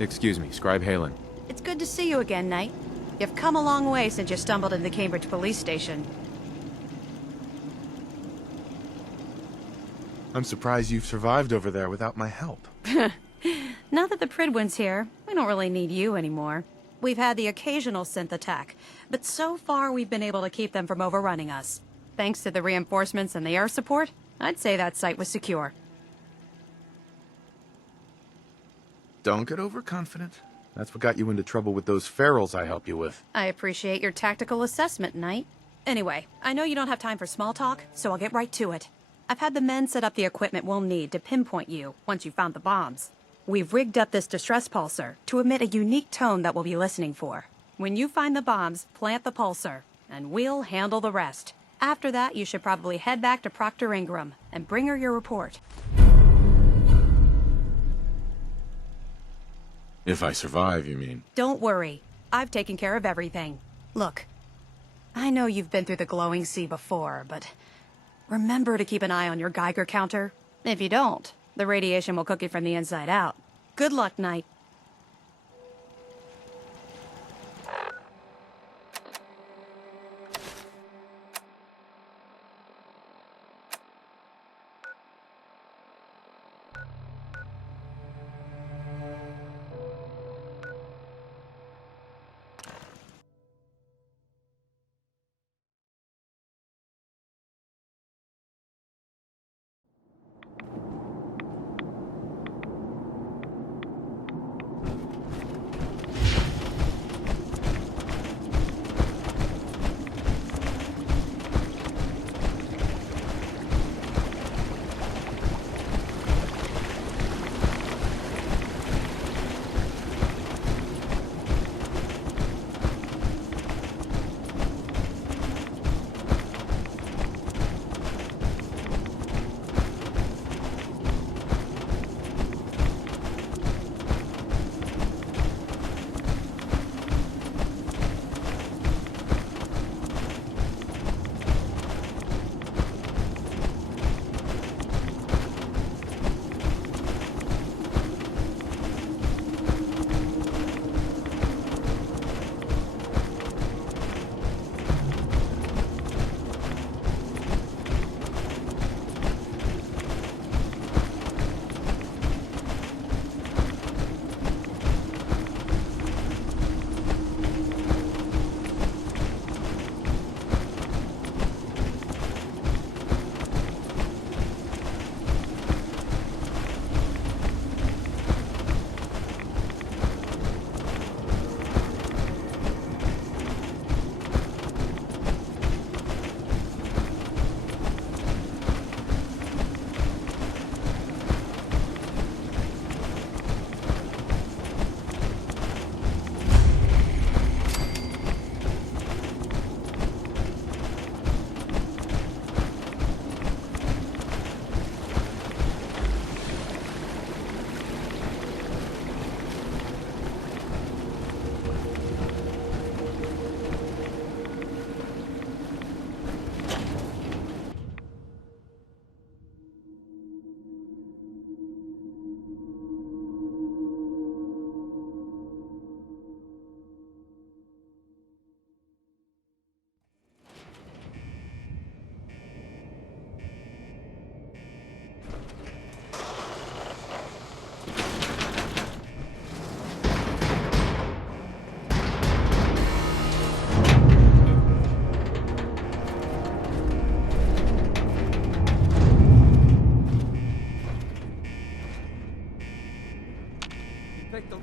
Excuse me, Scribe Halen. It's good to see you again, Knight. You've come a long way since you stumbled into the Cambridge police station. I'm surprised you've survived over there without my help. Now that the Prydwen's here, we don't really need you anymore. We've had the occasional synth attack, but so far we've been able to keep them from overrunning us. Thanks to the reinforcements and the air support, I'd say that site was secure. Don't get overconfident. That's what got you into trouble with those ferals I helped you with. I appreciate your tactical assessment, Knight. Anyway, I know you don't have time for small talk, so I'll get right to it. I've had the men set up the equipment we'll need to pinpoint you once you've found the bombs. We've rigged up this distress pulsar to emit a unique tone that we'll be listening for. When you find the bombs, plant the pulsar, and we'll handle the rest. After that, you should probably head back to Proctor Ingram and bring her your report. If I survive, you mean? Don't worry. I've taken care of everything. Look, I know you've been through the glowing sea before, but remember to keep an eye on your Geiger counter. If you don't, the radiation will cook you from the inside out. Good luck, Knight.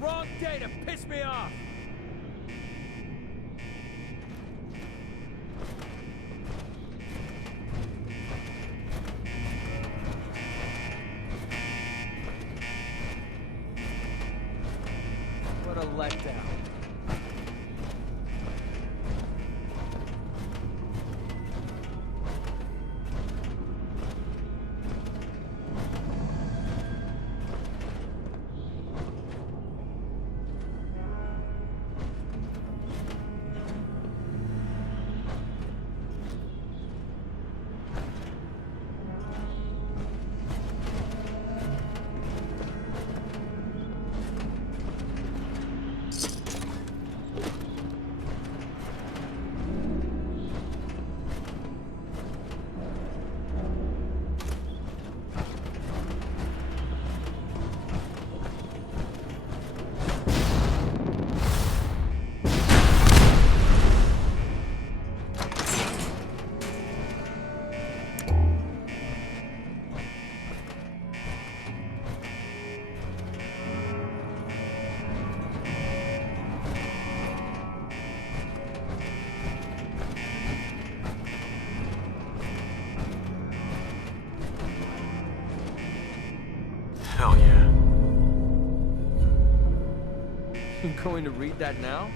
wrong day to piss me off! What a letdown. Hell yeah. You going to read that now?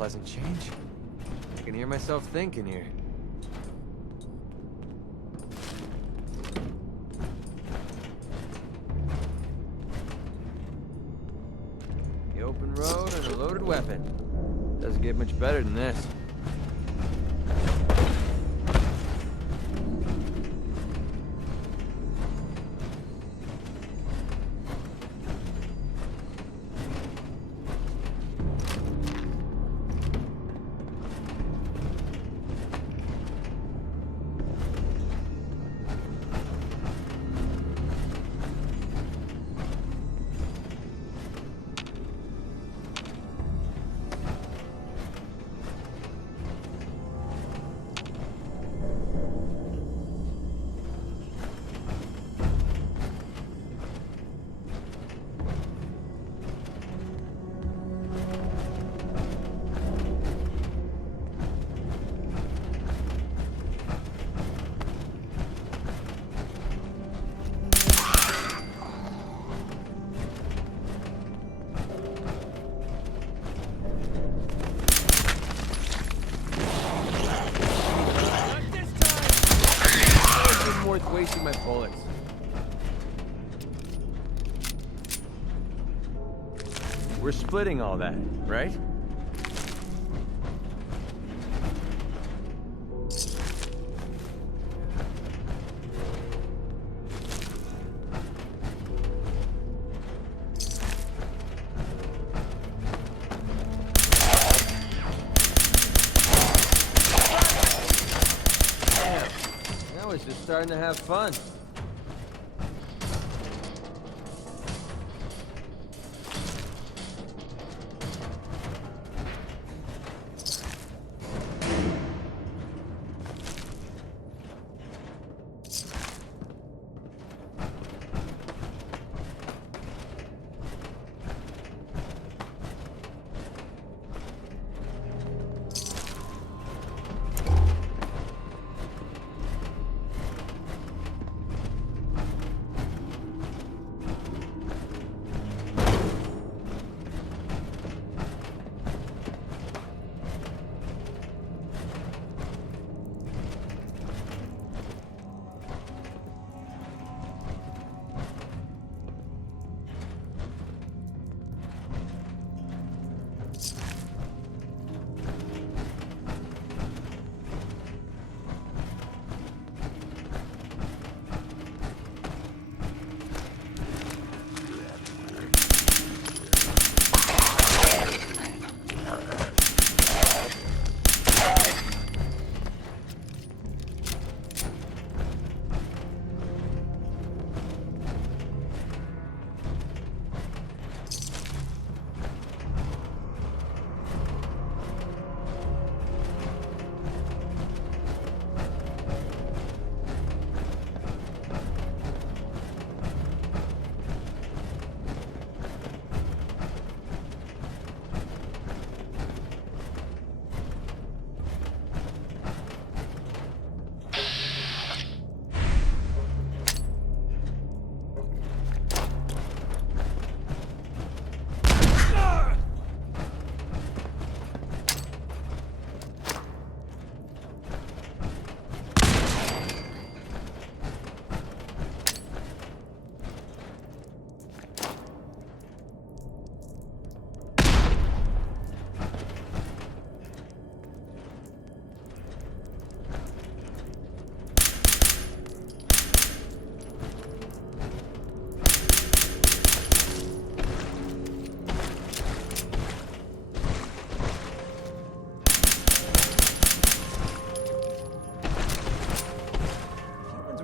pleasant change. I can hear myself thinking here. The open road and a loaded weapon. Doesn't get much better than this. Worth wasting my bullets. We're splitting all that, right? Just starting to have fun.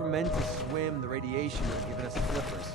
Meant to swim, the radiation would have given us flippers.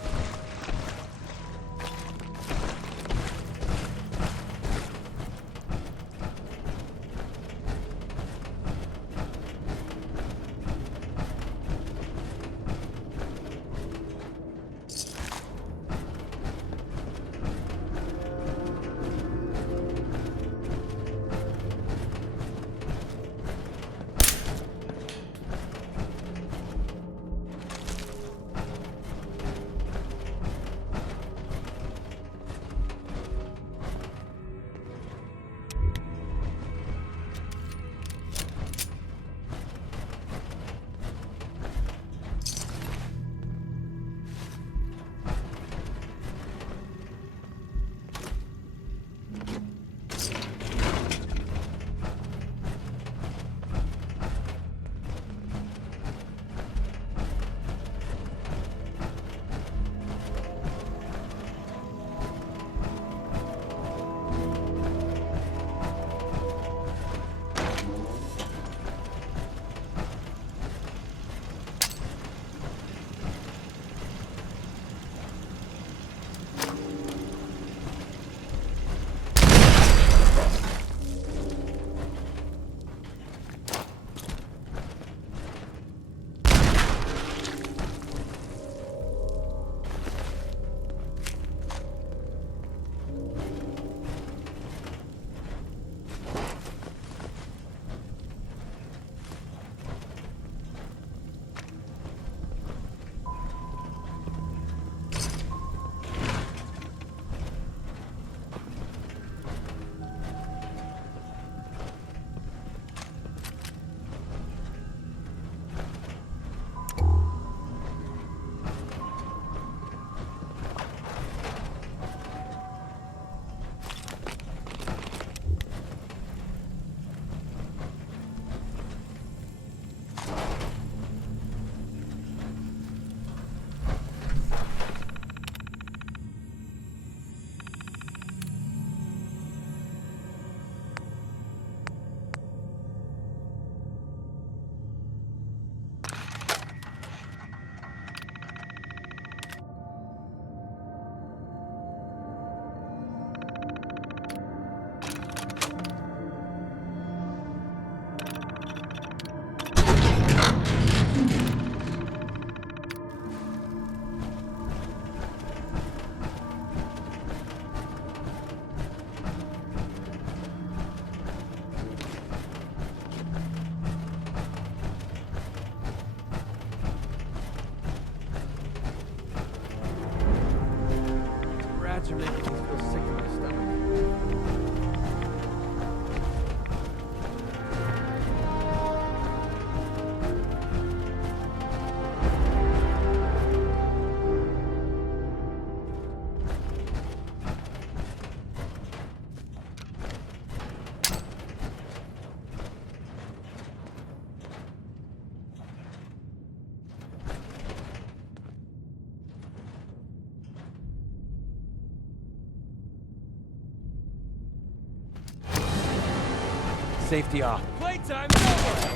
Safety off. Playtime's over!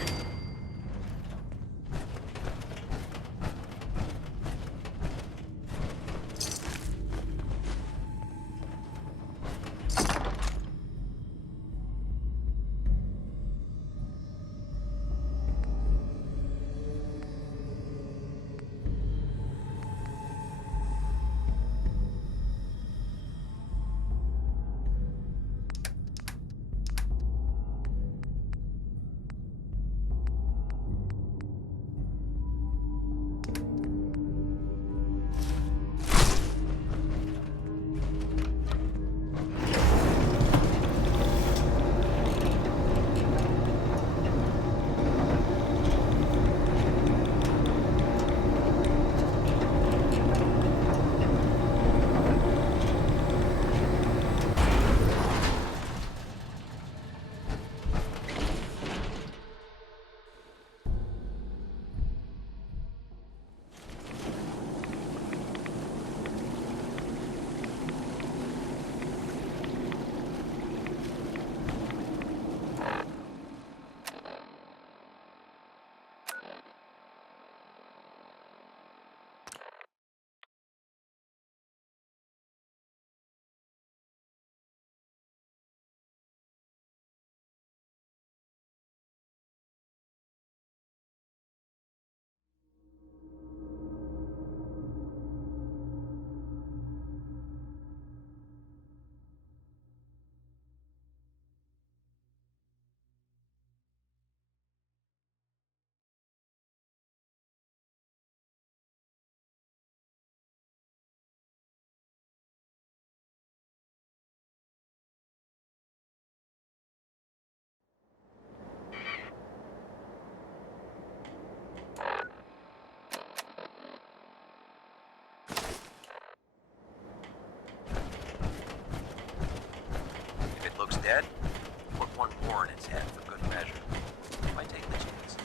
If it looks dead, put one more in its head for good measure. Might take the chance.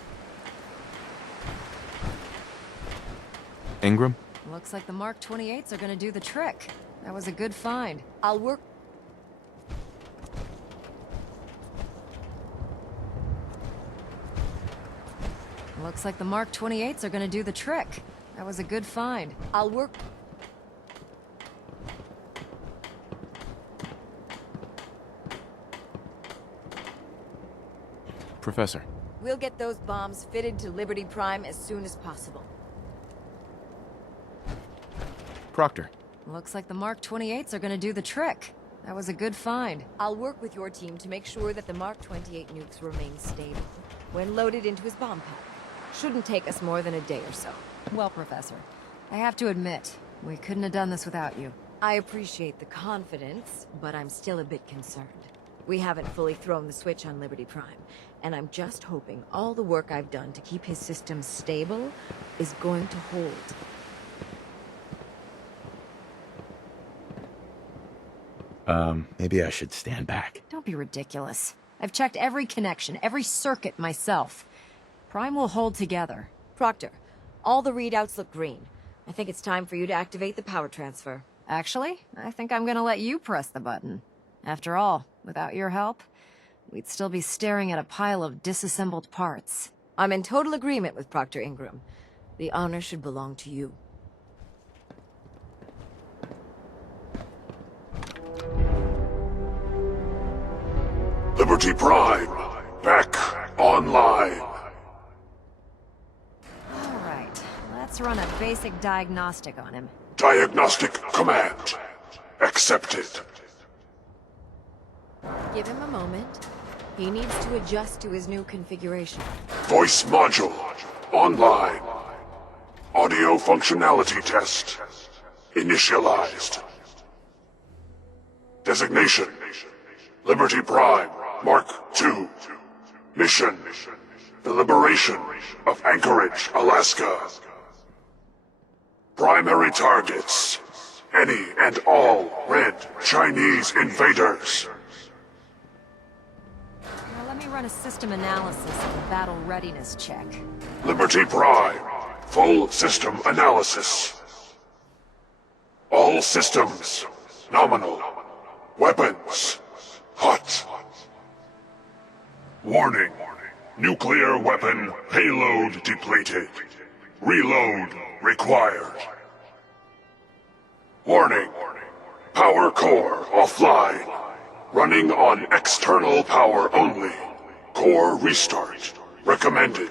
Ingram? Looks like the Mark 28s are gonna do the trick. That was a good find. I'll work... Looks like the Mark 28s are gonna do the trick. That was a good find. I'll work... Professor. We'll get those bombs fitted to Liberty Prime as soon as possible. Proctor. Looks like the Mark 28s are gonna do the trick. That was a good find. I'll work with your team to make sure that the Mark 28 nukes remain stable when loaded into his bomb pack. Shouldn't take us more than a day or so. Well, Professor, I have to admit, we couldn't have done this without you. I appreciate the confidence, but I'm still a bit concerned. We haven't fully thrown the switch on Liberty Prime, and I'm just hoping all the work I've done to keep his systems stable is going to hold. Maybe I should stand back. Don't be ridiculous. I've checked every connection, every circuit myself. Prime will hold together. Proctor, all the readouts look green. I think it's time for you to activate the power transfer. Actually, I think I'm gonna let you press the button. After all, without your help, we'd still be staring at a pile of disassembled parts. I'm in total agreement with Proctor Ingram. The honor should belong to you. Liberty Prime, back online. All right, let's run a basic diagnostic on him. Diagnostic command accepted. Give him a moment. He needs to adjust to his new configuration. Voice module online. Audio functionality test initialized. Designation: Liberty Prime Mark II. Mission: the liberation of Anchorage, Alaska. Primary targets: any and all red Chinese invaders. Now let me run a system analysis and a battle readiness check. Liberty Prime, full system analysis. All systems nominal. Weapons hot. Warning. Nuclear weapon payload depleted. Reload required. Warning. Power core offline. Running on external power only. Core restart recommended.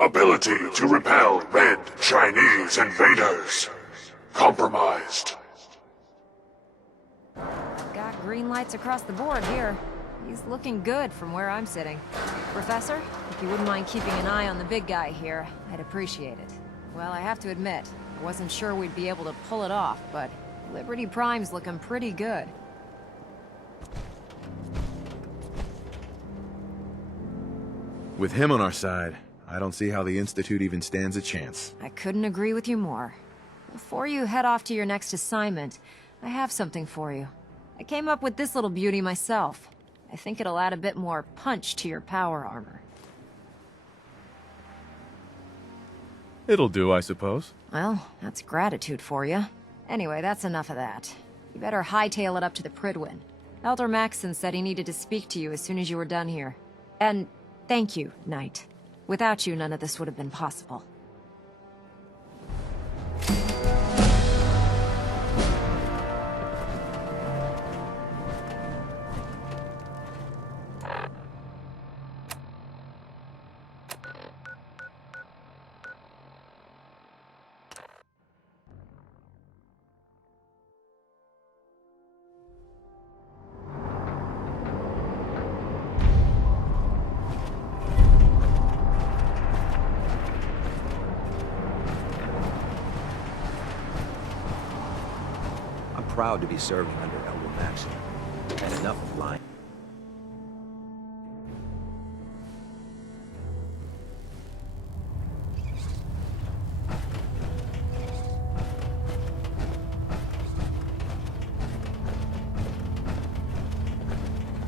Ability to repel red Chinese invaders compromised. Got green lights across the board here. He's looking good from where I'm sitting. Professor, if you wouldn't mind keeping an eye on the big guy here, I'd appreciate it. Well, I have to admit, I wasn't sure we'd be able to pull it off, but Liberty Prime's looking pretty good. With him on our side, I don't see how the Institute even stands a chance. I couldn't agree with you more. Before you head off to your next assignment, I have something for you. I came up with this little beauty myself. I think it'll add a bit more punch to your power armor. It'll do, I suppose. Well, that's gratitude for you. Anyway, that's enough of that. You better hightail it up to the Prydwen. Elder Maxson said he needed to speak to you as soon as you were done here. And thank you, Knight. Without you, none of this would have been possible. Proud to be serving under Elder Maxson. And enough of lying.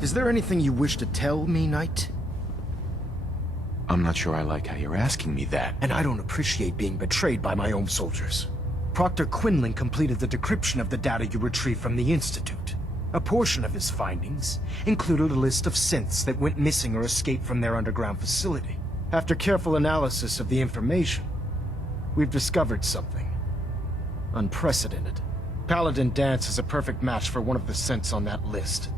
Is there anything you wish to tell me, Knight? I'm not sure I like how you're asking me that. And I don't appreciate being betrayed by my own soldiers. Proctor Quinlan completed the decryption of the data you retrieved from the Institute. A portion of his findings included a list of synths that went missing or escaped from their underground facility. After careful analysis of the information, we've discovered something unprecedented. Paladin Danse is a perfect match for one of the synths on that list.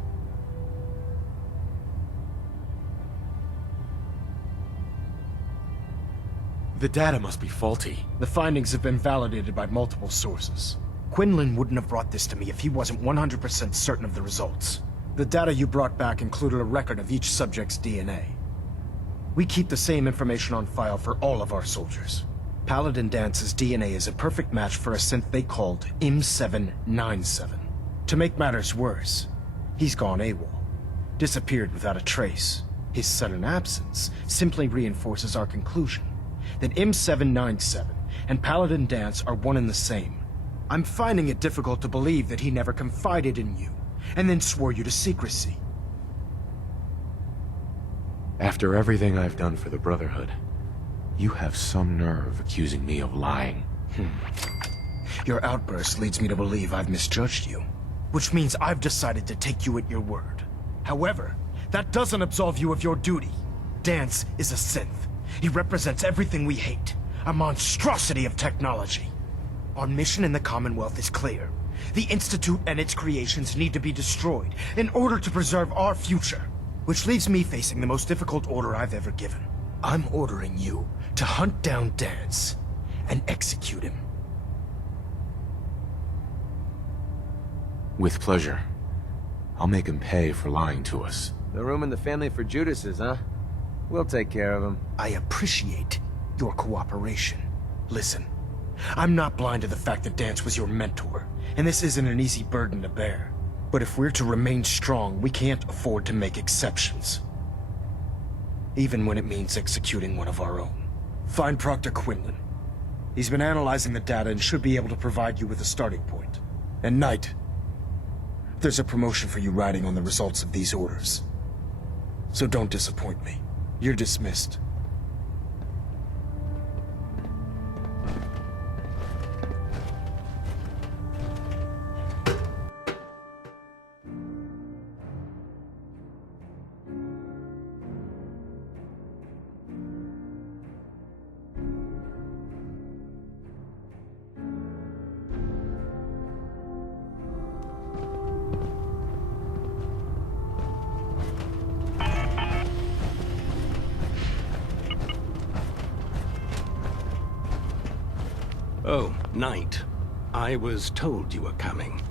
The data must be faulty. The findings have been validated by multiple sources. Quinlan wouldn't have brought this to me if he wasn't 100% certain of the results. The data you brought back included a record of each subject's DNA. We keep the same information on file for all of our soldiers. Paladin Dance's DNA is a perfect match for a synth they called M797. To make matters worse, he's gone AWOL. Disappeared without a trace. His sudden absence simply reinforces our conclusion that M797 and Paladin Danse are one and the same. I'm finding it difficult to believe that he never confided in you, and then swore you to secrecy. After everything I've done for the Brotherhood, you have some nerve accusing me of lying. Your outburst leads me to believe I've misjudged you, which means I've decided to take you at your word. However, that doesn't absolve you of your duty. Danse is a synth. He represents everything we hate, a monstrosity of technology. Our mission in the Commonwealth is clear. The Institute and its creations need to be destroyed in order to preserve our future, which leaves me facing the most difficult order I've ever given. I'm ordering you to hunt down Danse and execute him. With pleasure. I'll make him pay for lying to us. No room in the family for Judases, huh? We'll take care of him. I appreciate your cooperation. Listen, I'm not blind to the fact that Danse was your mentor, and this isn't an easy burden to bear. But if we're to remain strong, we can't afford to make exceptions. Even when it means executing one of our own. Find Proctor Quinlan. He's been analyzing the data and should be able to provide you with a starting point. And Knight, there's a promotion for you riding on the results of these orders. So don't disappoint me. You're dismissed. Oh, Knight. I was told you were coming.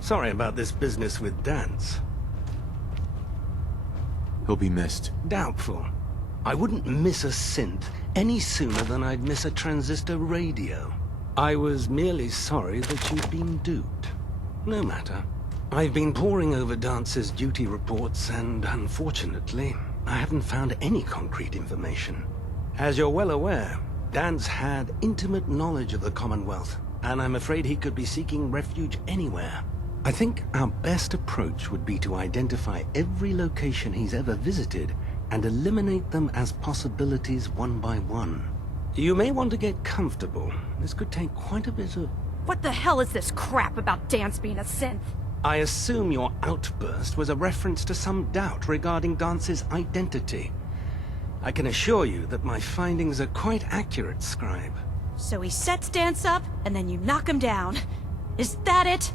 Sorry about this business with Danse. He'll be missed. Doubtful. I wouldn't miss a synth any sooner than I'd miss a transistor radio. I was merely sorry that you'd been duped. No matter. I've been poring over Dance's duty reports, and unfortunately, I haven't found any concrete information. As you're well aware, Danse had intimate knowledge of the Commonwealth, and I'm afraid he could be seeking refuge anywhere. I think our best approach would be to identify every location he's ever visited and eliminate them as possibilities one by one. You may want to get comfortable. This could take quite a bit of... What the hell is this crap about Danse being a synth? I assume your outburst was a reference to some doubt regarding Dance's identity. I can assure you that my findings are quite accurate, Scribe. So he sets Danse up, and then you knock him down. Is that it?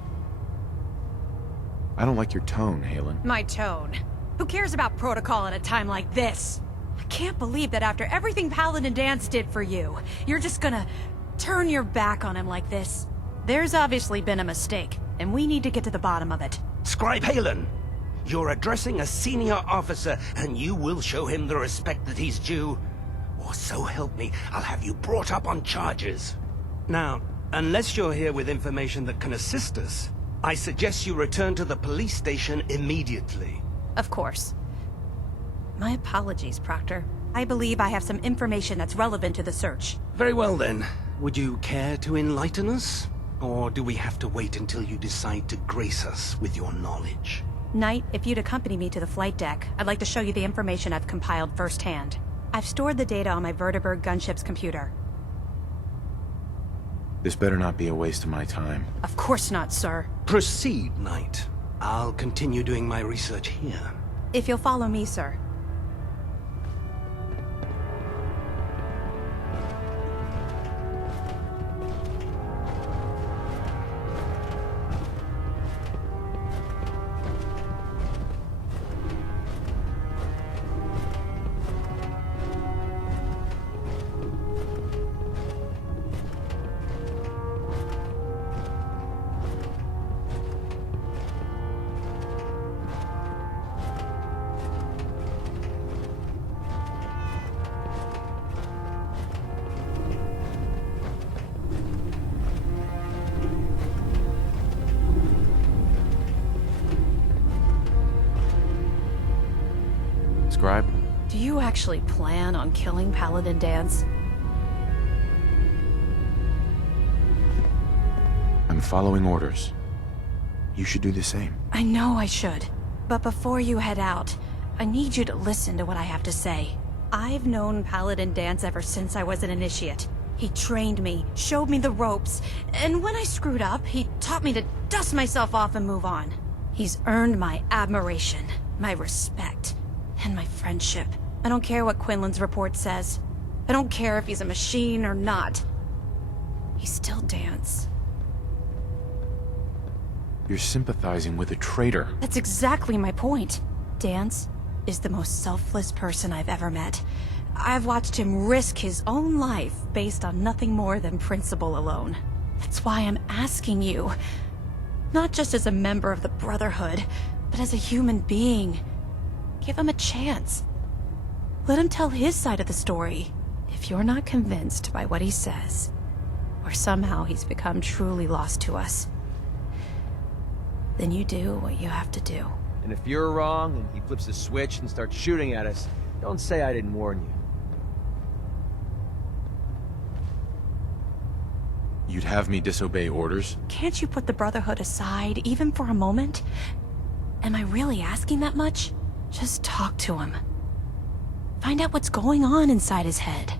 I don't like your tone, Haylen. My tone. Who cares about protocol at a time like this? I can't believe that after everything Paladin Danse did for you, you're just gonna turn your back on him like this. There's obviously been a mistake, and we need to get to the bottom of it. Scribe Haylen! You're addressing a senior officer, and you will show him the respect that he's due. Or so help me, I'll have you brought up on charges. Now, unless you're here with information that can assist us, I suggest you return to the police station immediately. Of course. My apologies, Proctor. I believe I have some information that's relevant to the search. Very well then. Would you care to enlighten us? Or do we have to wait until you decide to grace us with your knowledge? Knight, if you'd accompany me to the flight deck, I'd like to show you the information I've compiled firsthand. I've stored the data on my Vertibird gunship's computer. This better not be a waste of my time. Of course not, sir. Proceed, Knight. I'll continue doing my research here. If you'll follow me, sir. Scribe? Do you actually plan on killing Paladin Danse? I'm following orders. You should do the same. I know I should. But before you head out, I need you to listen to what I have to say. I've known Paladin Danse ever since I was an initiate. He trained me, showed me the ropes, and when I screwed up, he taught me to dust myself off and move on. He's earned my admiration, my respect, and my friendship. I don't care what Quinlan's report says. I don't care if he's a machine or not. He's still Danse. You're sympathizing with a traitor. That's exactly my point. Danse is the most selfless person I've ever met. I've watched him risk his own life based on nothing more than principle alone. That's why I'm asking you. Not just as a member of the Brotherhood, but as a human being. Give him a chance. Let him tell his side of the story. If you're not convinced by what he says, or somehow he's become truly lost to us, then you do what you have to do. And if you're wrong and he flips a switch and starts shooting at us, don't say I didn't warn you. You'd have me disobey orders? Can't you put the Brotherhood aside, even for a moment? Am I really asking that much? Just talk to him. Find out what's going on inside his head.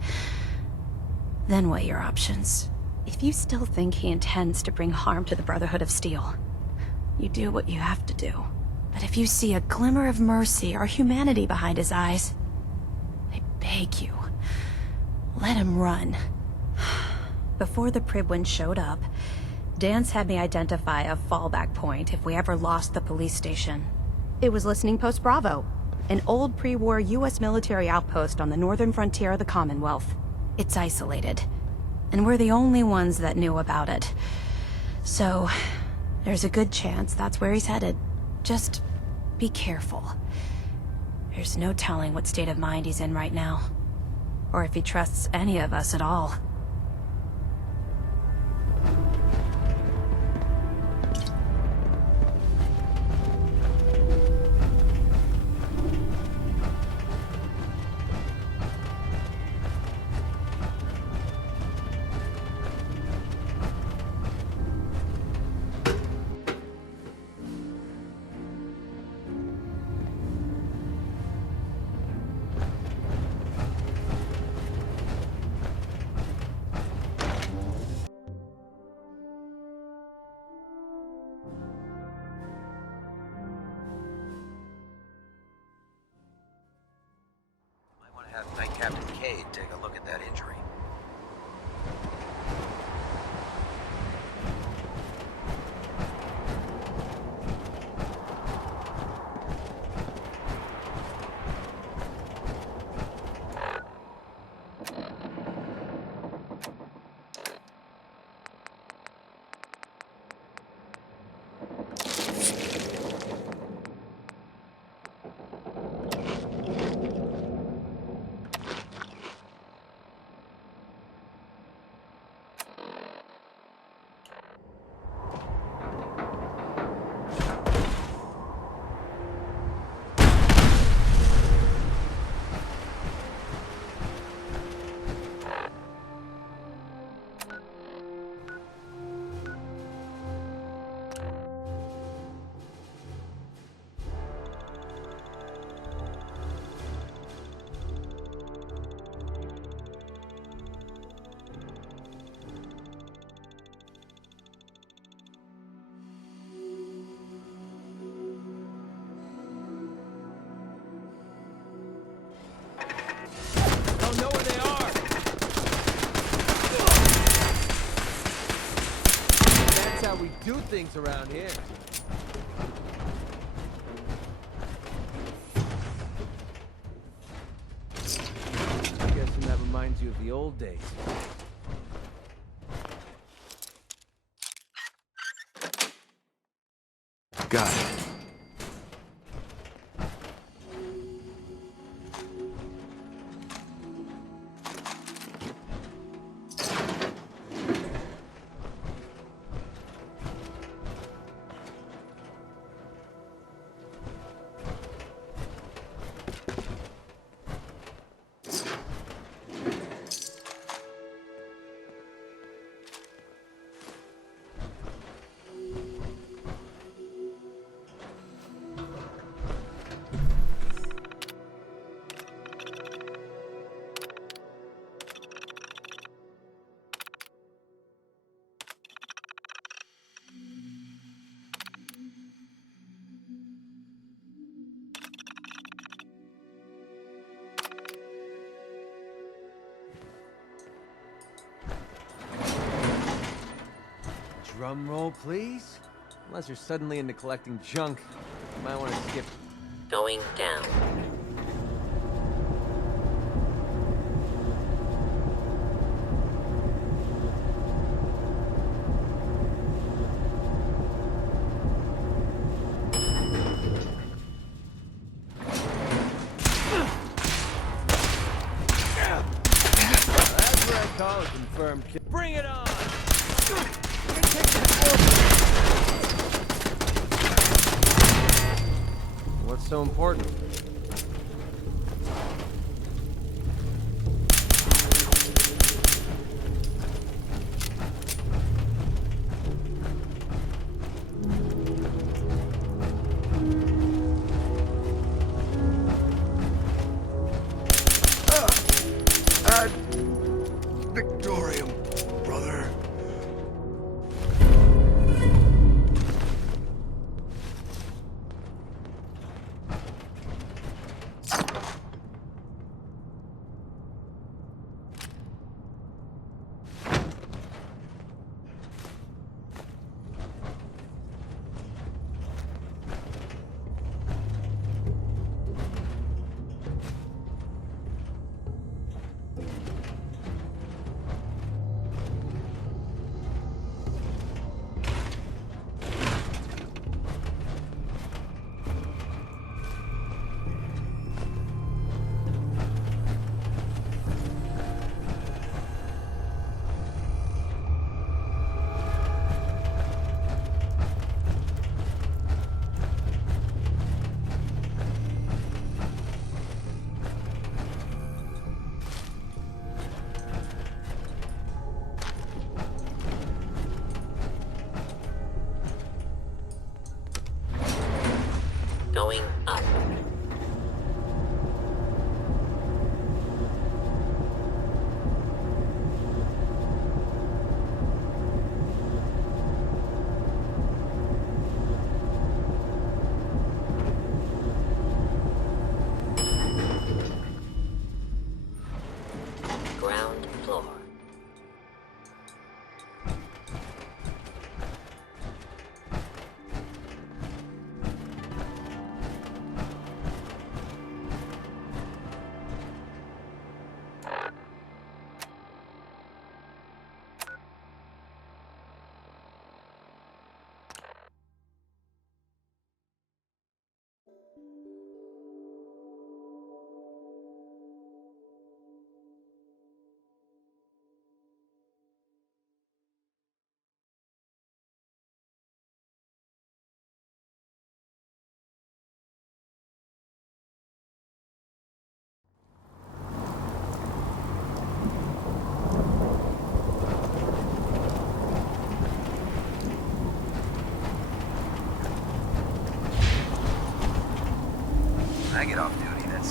Then weigh your options. If you still think he intends to bring harm to the Brotherhood of Steel, you do what you have to do. But if you see a glimmer of mercy or humanity behind his eyes, I beg you, let him run. Before the Pribwin showed up, Danse had me identify a fallback point if we ever lost the police station. It was Listening Post Bravo, an old pre-war US military outpost on the northern frontier of the Commonwealth. It's isolated. and we're the only ones that knew about it. So, there's a good chance that's where he's headed. Just be careful. There's no telling what state of mind he's in right now, or if he trusts any of us at all. Have Knight Captain Cade take a look at that injury. We do things around here. Guessing that reminds you of the old days. Got it. Drum roll, please? Unless you're suddenly into collecting junk, you might want to skip. Going down. That's what I call a confirmed kill. Bring it on! What's so important? Victorium, brother.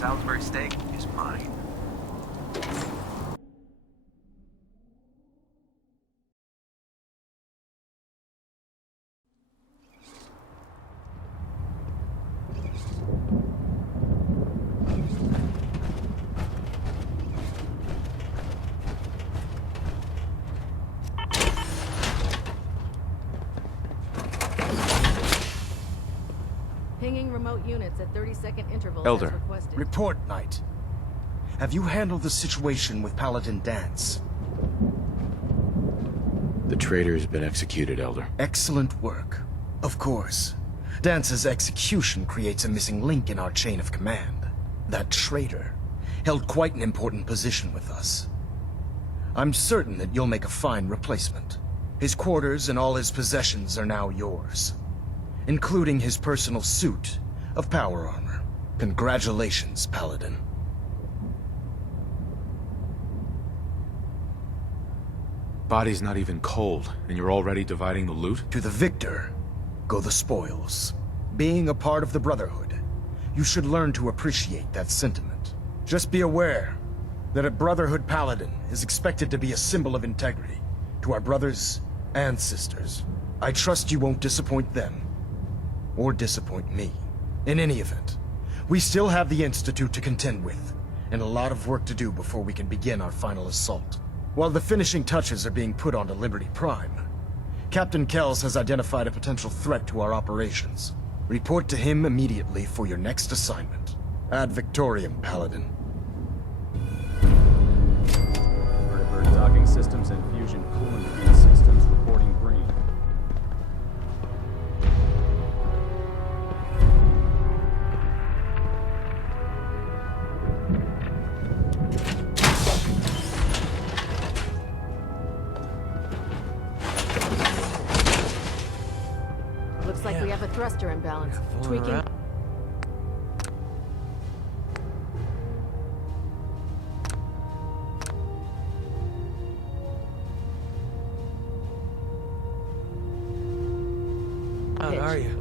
Salisbury steak is mine. Pinging remote units at 30-second intervals Elder. as requested. Report, Knight. Have you handled the situation with Paladin Danse? The traitor's been executed, Elder. Excellent work. Of course. Dance's execution creates a missing link in our chain of command. That traitor held quite an important position with us. I'm certain that you'll make a fine replacement. His quarters and all his possessions are now yours, including his personal suit of power armor. Congratulations, Paladin. Body's not even cold, and you're already dividing the loot? To the victor go the spoils. Being a part of the Brotherhood, you should learn to appreciate that sentiment. Just be aware that a Brotherhood Paladin is expected to be a symbol of integrity to our brothers and sisters. I trust you won't disappoint them, or disappoint me. In any event, we still have the Institute to contend with, and a lot of work to do before we can begin our final assault. While the finishing touches are being put onto Liberty Prime, Captain Kells has identified a potential threat to our operations. Report to him immediately for your next assignment. Ad Victoriam, Paladin. Vertibird docking systems and fusion cooling feed systems reporting green. Looks like we have a thruster imbalance. Tweaking. How are you?